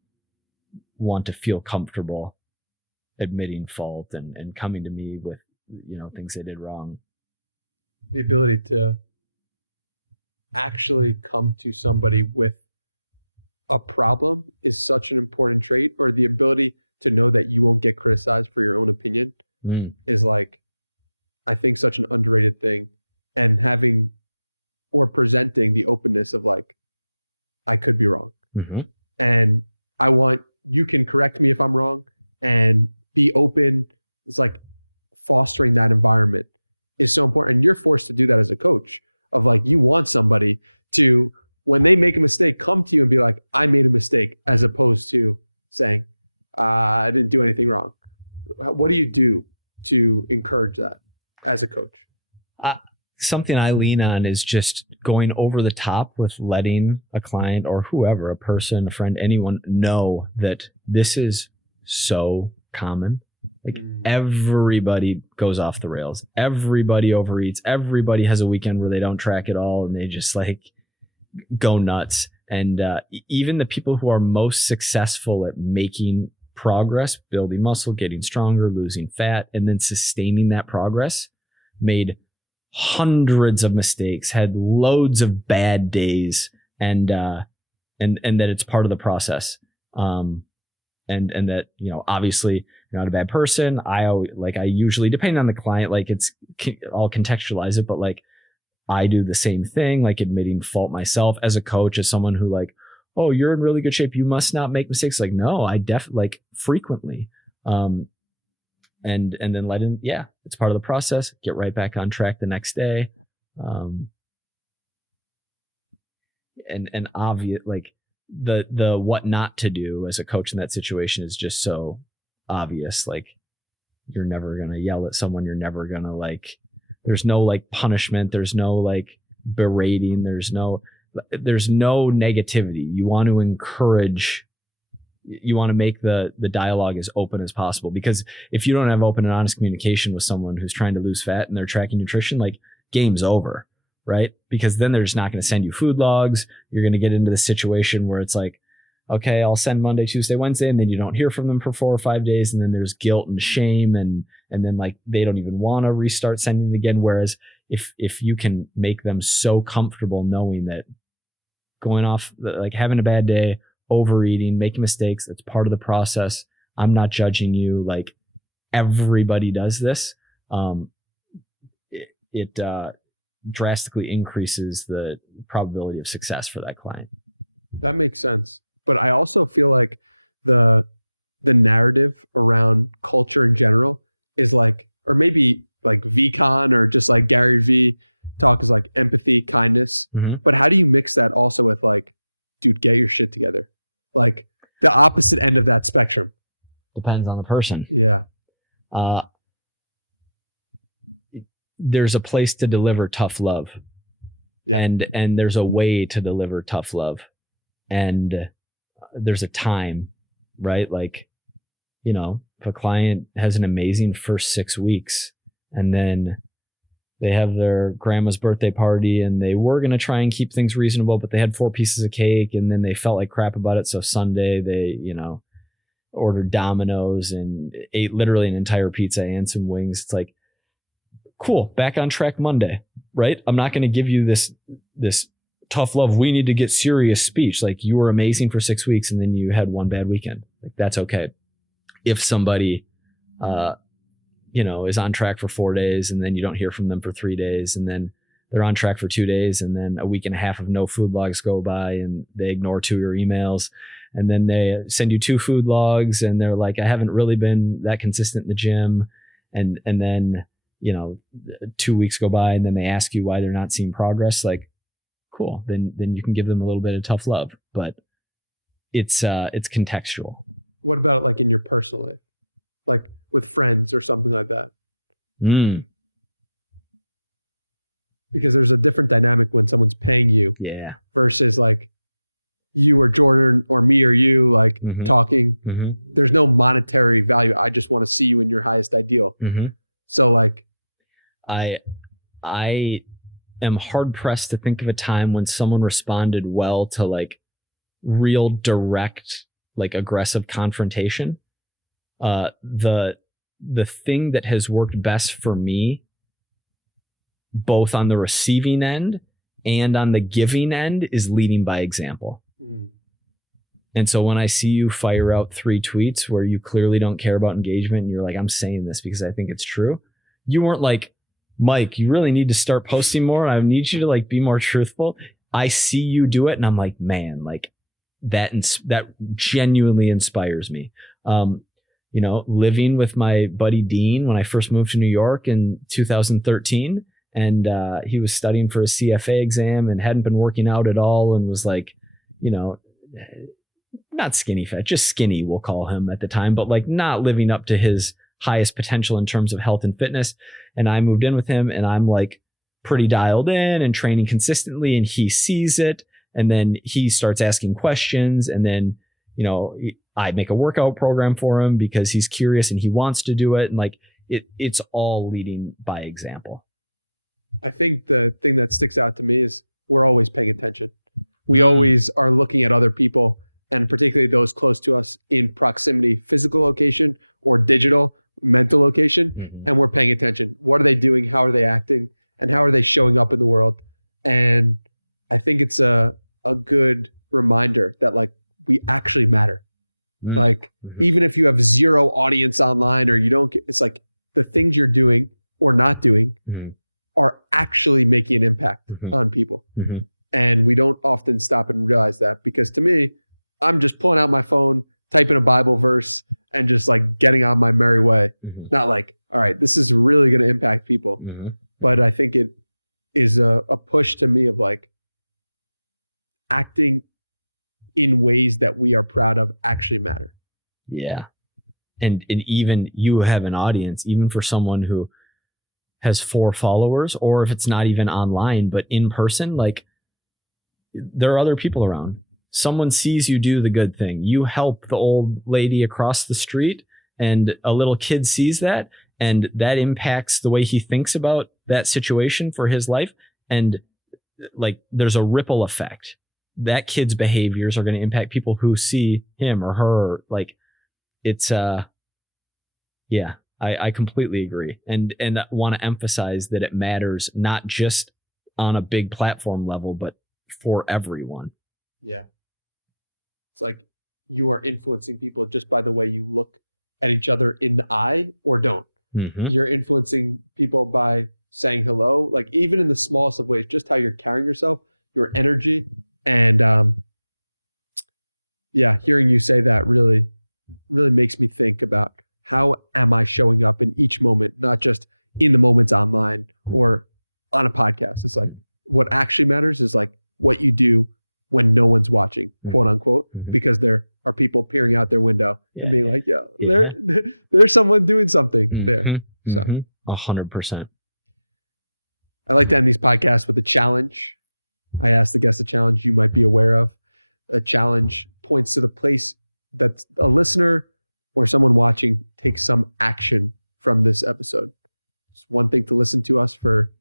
want to feel comfortable admitting fault and coming to me with, you know, things they did wrong. The ability to actually come to somebody with a problem is such an important trait, or the ability to know that you won't get criticized for your own opinion is like, I think, such an underrated thing. And having or presenting the openness of like, I could be wrong. And I want, you can correct me if I'm wrong, and be open. It's like fostering that environment is so important. And you're forced to do that as a coach of like, you want somebody to, when they make a mistake, come to you and be like, I made a mistake, as opposed to saying, I didn't do anything wrong. What do you do to encourage that as a coach? Something I lean on is just going over the top with letting a client or whoever, a person, a friend, anyone, know that this is so common. Like everybody goes off the rails. Everybody overeats. Everybody has a weekend where they don't track at all and they just like go nuts. And even the people who are most successful at making progress, building muscle, getting stronger, losing fat, and then sustaining that progress, made hundreds of mistakes, had loads of bad days, and that it's part of the process. And that, you know, obviously you're not a bad person. I usually, depending on the client, like I'll contextualize it, but like I do the same thing, like admitting fault myself as a coach, as someone who like, oh, you're in really good shape, you must not make mistakes. Like, no, I like frequently. And then let him, yeah, it's part of the process. Get right back on track the next day. And obvious, like the what not to do as a coach in that situation is just so obvious. Like, you're never going to yell at someone. You're never going to like, there's no like punishment. There's no like berating. There's no negativity. You want to encourage, you want to make the dialogue as open as possible, because if you don't have open and honest communication with someone who's trying to lose fat and they're tracking nutrition, like game's over, right? Because then they're just not going to send you food logs. You're going to get into the situation where it's like, okay, I'll send Monday, Tuesday, Wednesday, and then you don't hear from them for 4 or 5 days. And then there's guilt and shame. And then like, they don't even want to restart sending it again. Whereas if you can make them so comfortable knowing that going off, like having a bad day, overeating, making mistakes, that's part of the process. I'm not judging you. Like, everybody does this. It drastically increases the probability of success for that client. That makes sense. But I also feel like the narrative around culture in general is like, or maybe like VCon or just like Gary V talk is like empathy, kindness. But how do you mix that also with like, dude, get your shit together? Like the opposite end of that spectrum. Depends on the person. Yeah. There's a place to deliver tough love. Yeah. And there's a way to deliver tough love. And there's a time, right? Like, you know, if a client has an amazing first 6 weeks and then they have their grandma's birthday party and they were going to try and keep things reasonable, but they had 4 pieces of cake and then they felt like crap about it. So Sunday they, you know, ordered Domino's and ate literally an entire pizza and some wings. It's like, cool, back on track Monday, right? I'm not going to give you this tough love, we need to get serious speech. Like, you were amazing for 6 weeks and then you had one bad weekend. Like, that's okay. If somebody, you know, is on track for 4 days and then you don't hear from them for 3 days and then they're on track for 2 days and then a week and a half of no food logs go by and they ignore 2 of your emails and then they send you 2 food logs and they're like, I haven't really been that consistent in the gym. And then, you know, 2 weeks go by and then they ask you why they're not seeing progress. Like, cool. Then you can give them a little bit of tough love, but it's contextual. What about like in your personal life? Like with friends or something like that? Because there's a different dynamic when someone's paying you versus like you or Jordan or me or you like talking. There's no monetary value. I just want to see you in your highest ideal. So like, I am hard pressed to think of a time when someone responded well to like real direct, like aggressive confrontation. The thing that has worked best for me, both on the receiving end and on the giving end, is leading by example. And so when I see you fire out 3 tweets where you clearly don't care about engagement and you're like, I'm saying this because I think it's true. You weren't like, Mike, you really need to start posting more. I need you to like be more truthful. I see you do it and I'm like, man, like that genuinely inspires me. You know, living with my buddy Dean when I first moved to New York in 2013, and he was studying for a CFA exam and hadn't been working out at all and was like, you know, not skinny fat, just skinny, we'll call him at the time, but like not living up to his highest potential in terms of health and fitness. And I moved in with him and I'm like pretty dialed in and training consistently, and he sees it. And then he starts asking questions, and then, you know, I make a workout program for him because he's curious and he wants to do it. And like it's all leading by example. I think the thing that sticks out to me is we're always paying attention. We always are looking at other people, and particularly those close to us in proximity, physical location or digital, mental location, and we're paying attention. What are they doing? How are they acting? And how are they showing up in the world? And I think it's a good reminder that like we actually matter. Like even if you have 0 audience online or you don't get, it's like the things you're doing or not doing are actually making an impact on people. And we don't often stop and realize that, because to me, I'm just pulling out my phone, typing a Bible verse and just like getting on my merry way. Not like, all right, this is really going to impact people. But I think it is a push to me of like acting in ways that we are proud of actually matter. Yeah. And even you have an audience, even for someone who has 4 followers, or if it's not even online, but in person, like there are other people around. Someone sees you do the good thing. You help the old lady across the street, and a little kid sees that, and that impacts the way he thinks about that situation for his life. And like there's a ripple effect. That kid's behaviors are going to impact people who see him or her. Like it's yeah, I completely agree, and want to emphasize that it matters not just on a big platform level, but for everyone. Yeah, it's like you are influencing people just by the way you look at each other in the eye or don't. You're influencing people by saying hello, like even in the smallest of ways, just how you're carrying yourself, your energy. And yeah, hearing you say that really makes me think about how am I showing up in each moment, not just in the moments online or on a podcast. It's like what actually matters is like what you do when no one's watching, quote unquote, because there are people peering out their window and being like, yo, there's someone doing something there. So 100%. I like to end these podcasts with a challenge. I asked the guest a challenge you might be aware of. A challenge points to the place that a listener or someone watching takes some action from this episode. It's one thing to listen to us for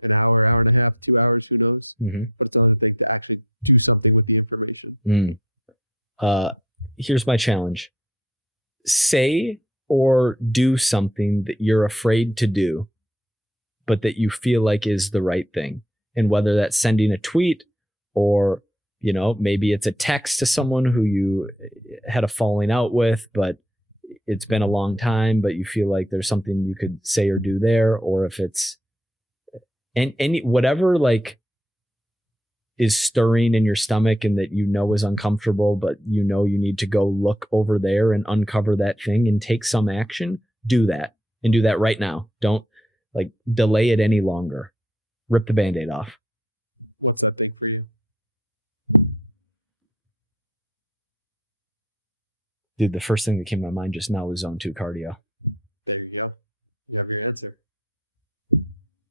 an hour, hour and a half, 2 hours, who knows? But it's another thing to actually do something with the information. Here's my challenge. Say or do something that you're afraid to do, but that you feel like is the right thing. And whether that's sending a tweet or, you know, maybe it's a text to someone who you had a falling out with, but it's been a long time, but you feel like there's something you could say or do there. Or if it's any whatever like is stirring in your stomach and that you know is uncomfortable, but you know you need to go look over there and uncover that thing and take some action, do that, and do that right now. Don't like delay it any longer. Rip the Band-Aid off. What's that thing for you? Dude, the first thing that came to my mind just now was zone 2 cardio. There you go. You have your answer.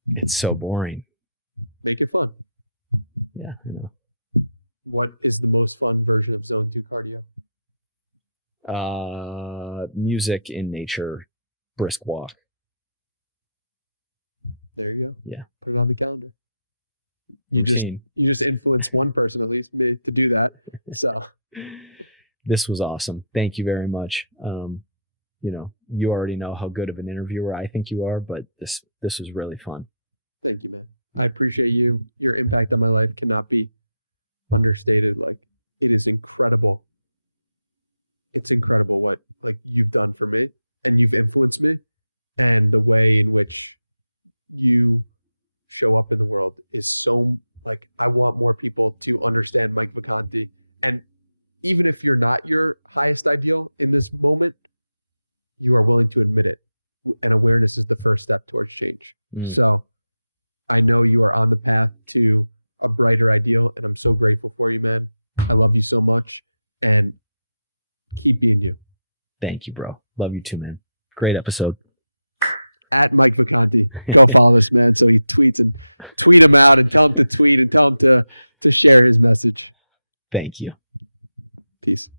It's so boring. Make it fun. Yeah, I know. What is the most fun version of Zone 2 cardio? Music in nature, brisk walk. There you go. Yeah. Put it on the calendar. You Routine. just influenced one person, at least me, to do that. So This was awesome. Thank you very much. You already know how good of an interviewer I think you are, but this was really fun. thank you, man. I appreciate you. Your impact on my life cannot be understated. Like, it is incredible. It's incredible what like you've done for me, and you've influenced me, and the way in which you show up in the world is so like, I want more people to understand Mike Vacanti. And even if you're not your highest ideal in this moment, you are willing to admit it. And awareness is the first step towards change. So I know you are on the path to a brighter ideal, and I'm so grateful for you, man. I love you so much, and keep being you. Thank you, bro. Love you too, man. Great episode. At Mike Vacanti. Go follow this man so he tweets, and tweet him out and tell him to tweet and tell him to share his message. Thank you. Peace.